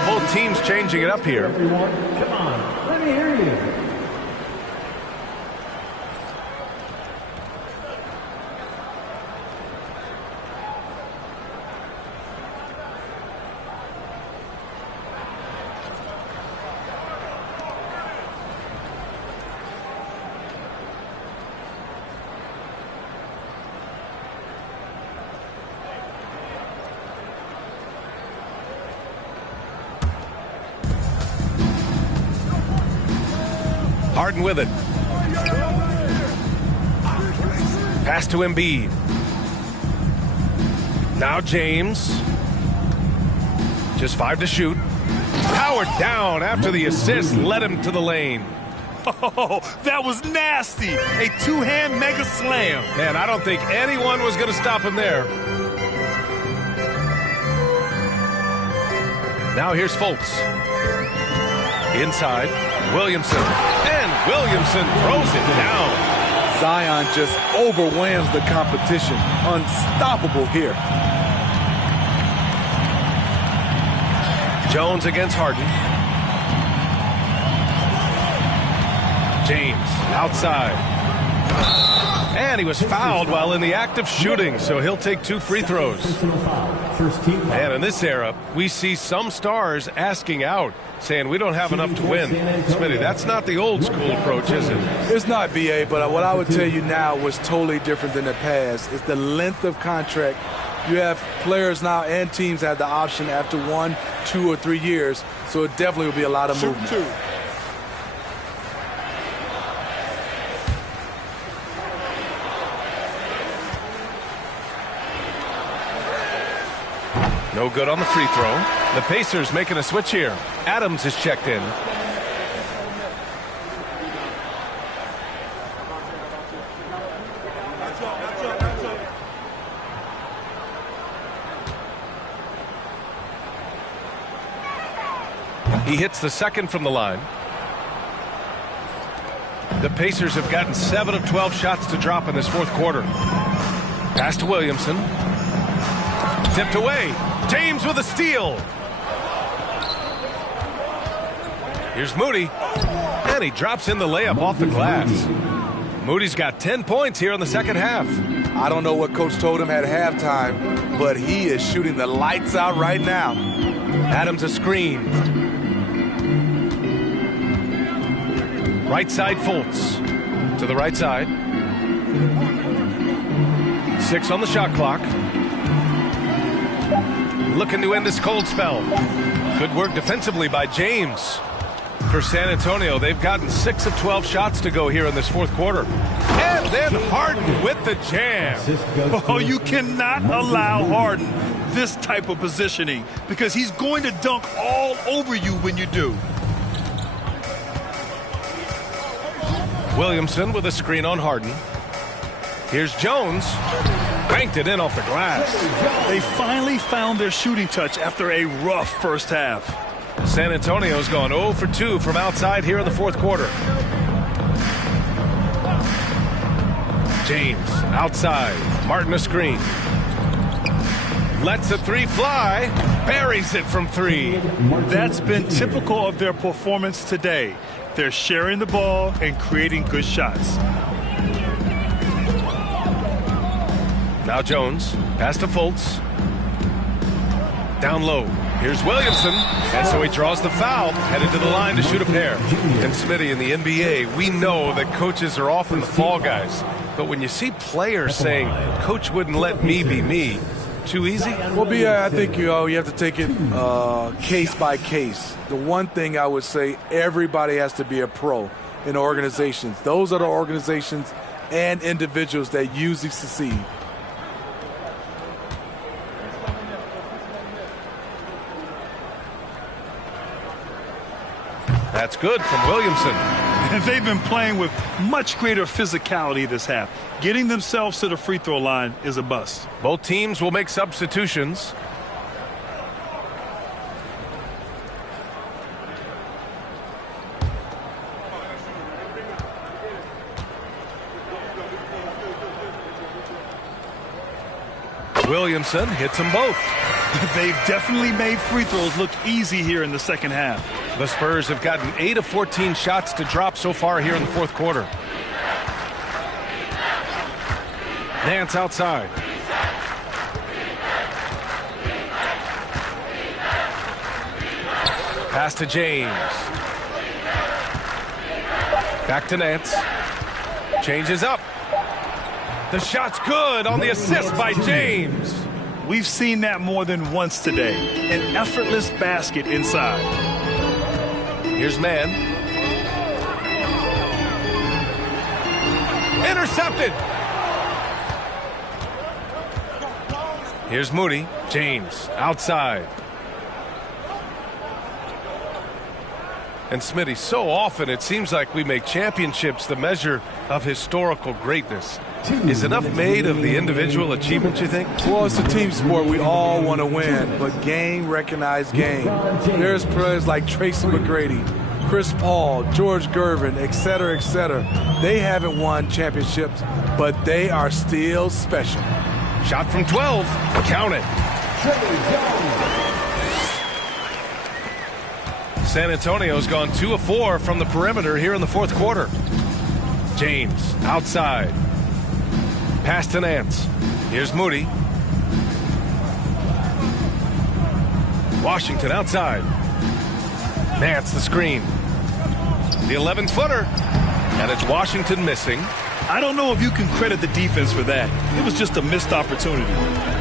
Both teams changing it up here. Everyone, come on, let me hear you. Harden with it. Pass to Embiid. Now James. Just 5 to shoot. Powered down after the assist led him to the lane. Oh, that was nasty. A two-hand mega slam. Man, I don't think anyone was going to stop him there. Now here's Fultz. Inside, Williamson. And Williamson throws it down. Zion just overwhelms the competition. Unstoppable here. Jones against Harden. James outside. And he was fouled while in the act of shooting, so he'll take 2 free throws. And in this era, we see some stars asking out, saying we don't have enough to win. Smitty, that's not the old school approach, is it? It's not, BA, but what I would tell you now was totally different than the past. It's the length of contract. You have players now and teams have the option after 1, 2, or 3 years, so it definitely will be a lot of movement. Shoot 2. No good on the free throw. The Pacers making a switch here. Adams is checked in. He hits the second from the line. The Pacers have gotten 7 of 12 shots to drop in this fourth quarter. Pass to Williamson. Tipped away. James with a steal. Here's Moody. And he drops in the layup off the glass. Moody's got 10 points here in the second half. I don't know what Coach told him at halftime, but he is shooting the lights out right now. Adams a screen. Right side Fultz. To the right side. 6 on the shot clock. Looking to end this cold spell. Good work defensively by James. For San Antonio, they've gotten 6 of 12 shots to go here in this fourth quarter. And then Harden with the jam. Oh, you cannot allow Harden this type of positioning because he's going to dunk all over you when you do. Williamson with a screen on Harden. Here's Jones. Banked it in off the glass. They finally found their shooting touch after a rough first half. San Antonio's gone 0 for 2 from outside here in the fourth quarter. James outside. Martin a screen. Lets a 3 fly. Buries it from 3. That's been typical of their performance today. They're sharing the ball and creating good shots. Now Jones, pass to Fultz. Down low. Here's Williamson. And so he draws the foul, headed to the line to shoot a pair. And Smitty, in the NBA, we know that coaches are often the fall guys. But when you see players saying, Coach wouldn't let me be me, too easy? Well, I think you have to take it case by case. The one thing I would say, everybody has to be a pro in organizations. Those are the organizations and individuals that usually succeed. That's good from Williamson. They've been playing with much greater physicality this half. Getting themselves to the free throw line is a bust. Both teams will make substitutions. Williamson hits them both. They've definitely made free throws look easy here in the second half. The Spurs have gotten 8 of 14 shots to drop so far here in the fourth quarter. Nance outside. Pass to James. Back to Nance. Changes up. The shot's good on the assist by James. We've seen that more than once today. An effortless basket inside. Here's Mann. Intercepted. Here's Moody. James outside. And Smitty, so often it seems like we make championships the measure of historical greatness. Is enough made of the individual achievement, you think? Well, it's a team sport. We all want to win, but game recognized game. There's players like Tracy McGrady, Chris Paul, George Gervin, et cetera, et cetera. They haven't won championships, but they are still special. Shot from 12. Count it. San Antonio's gone 2 of 4 from the perimeter here in the fourth quarter. James outside. Pass to Nance. Here's Moody. Washington outside. Nance the screen. The 11-footer. And it's Washington missing. I don't know if you can credit the defense for that. It was just a missed opportunity.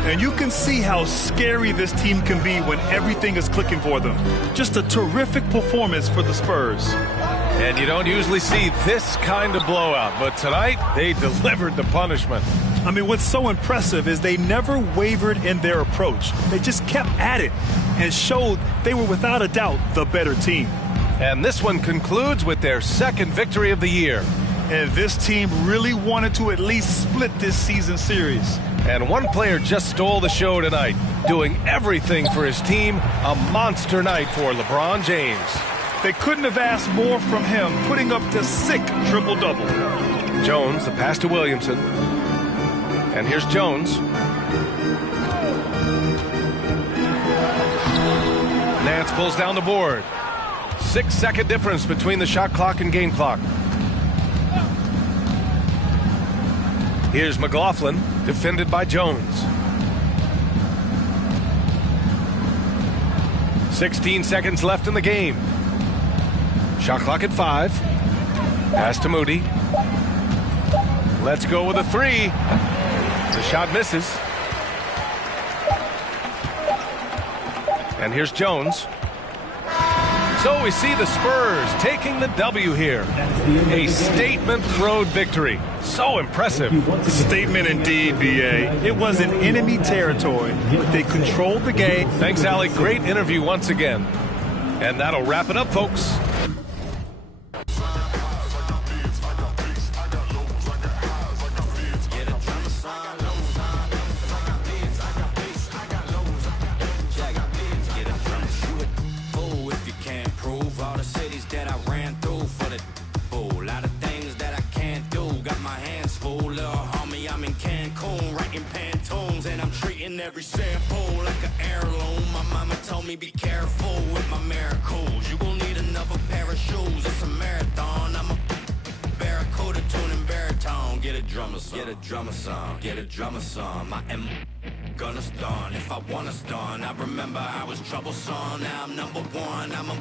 And you can see how scary this team can be when everything is clicking for them. Just a terrific performance for the Spurs. And you don't usually see this kind of blowout, but tonight they delivered the punishment. I mean, what's so impressive is they never wavered in their approach. They just kept at it and showed they were without a doubt the better team. And this one concludes with their second victory of the year. And this team really wanted to at least split this season series. And one player just stole the show tonight, doing everything for his team. A monster night for LeBron James. They couldn't have asked more from him, putting up the sick triple-double. Jones, the pass to Williamson. And here's Jones. Nance pulls down the board. 6-second difference between the shot clock and game clock. Here's McLaughlin, defended by Jones. 16 seconds left in the game. Shot clock at 5. Pass to Moody. Let's go with a 3. The shot misses. And here's Jones. So we see the Spurs taking the W here. A statement road victory. So impressive. Statement indeed, B.A. It was in enemy territory, but they controlled the game. Thanks, Allie. Great interview once again. And that'll wrap it up, folks. Every sample like an heirloom. My mama told me be careful with my miracles. You gon' need another pair of shoes. It's a marathon. I'm a barracuda tuning baritone. Get a drummer song. Get a drummer song. Get a drummer song. I am gonna stun if I wanna stun. I remember I was troublesome. Now I'm number one. I'm a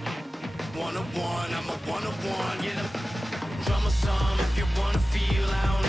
one of one. I'm a one of one. Get a drummer song if you wanna feel out.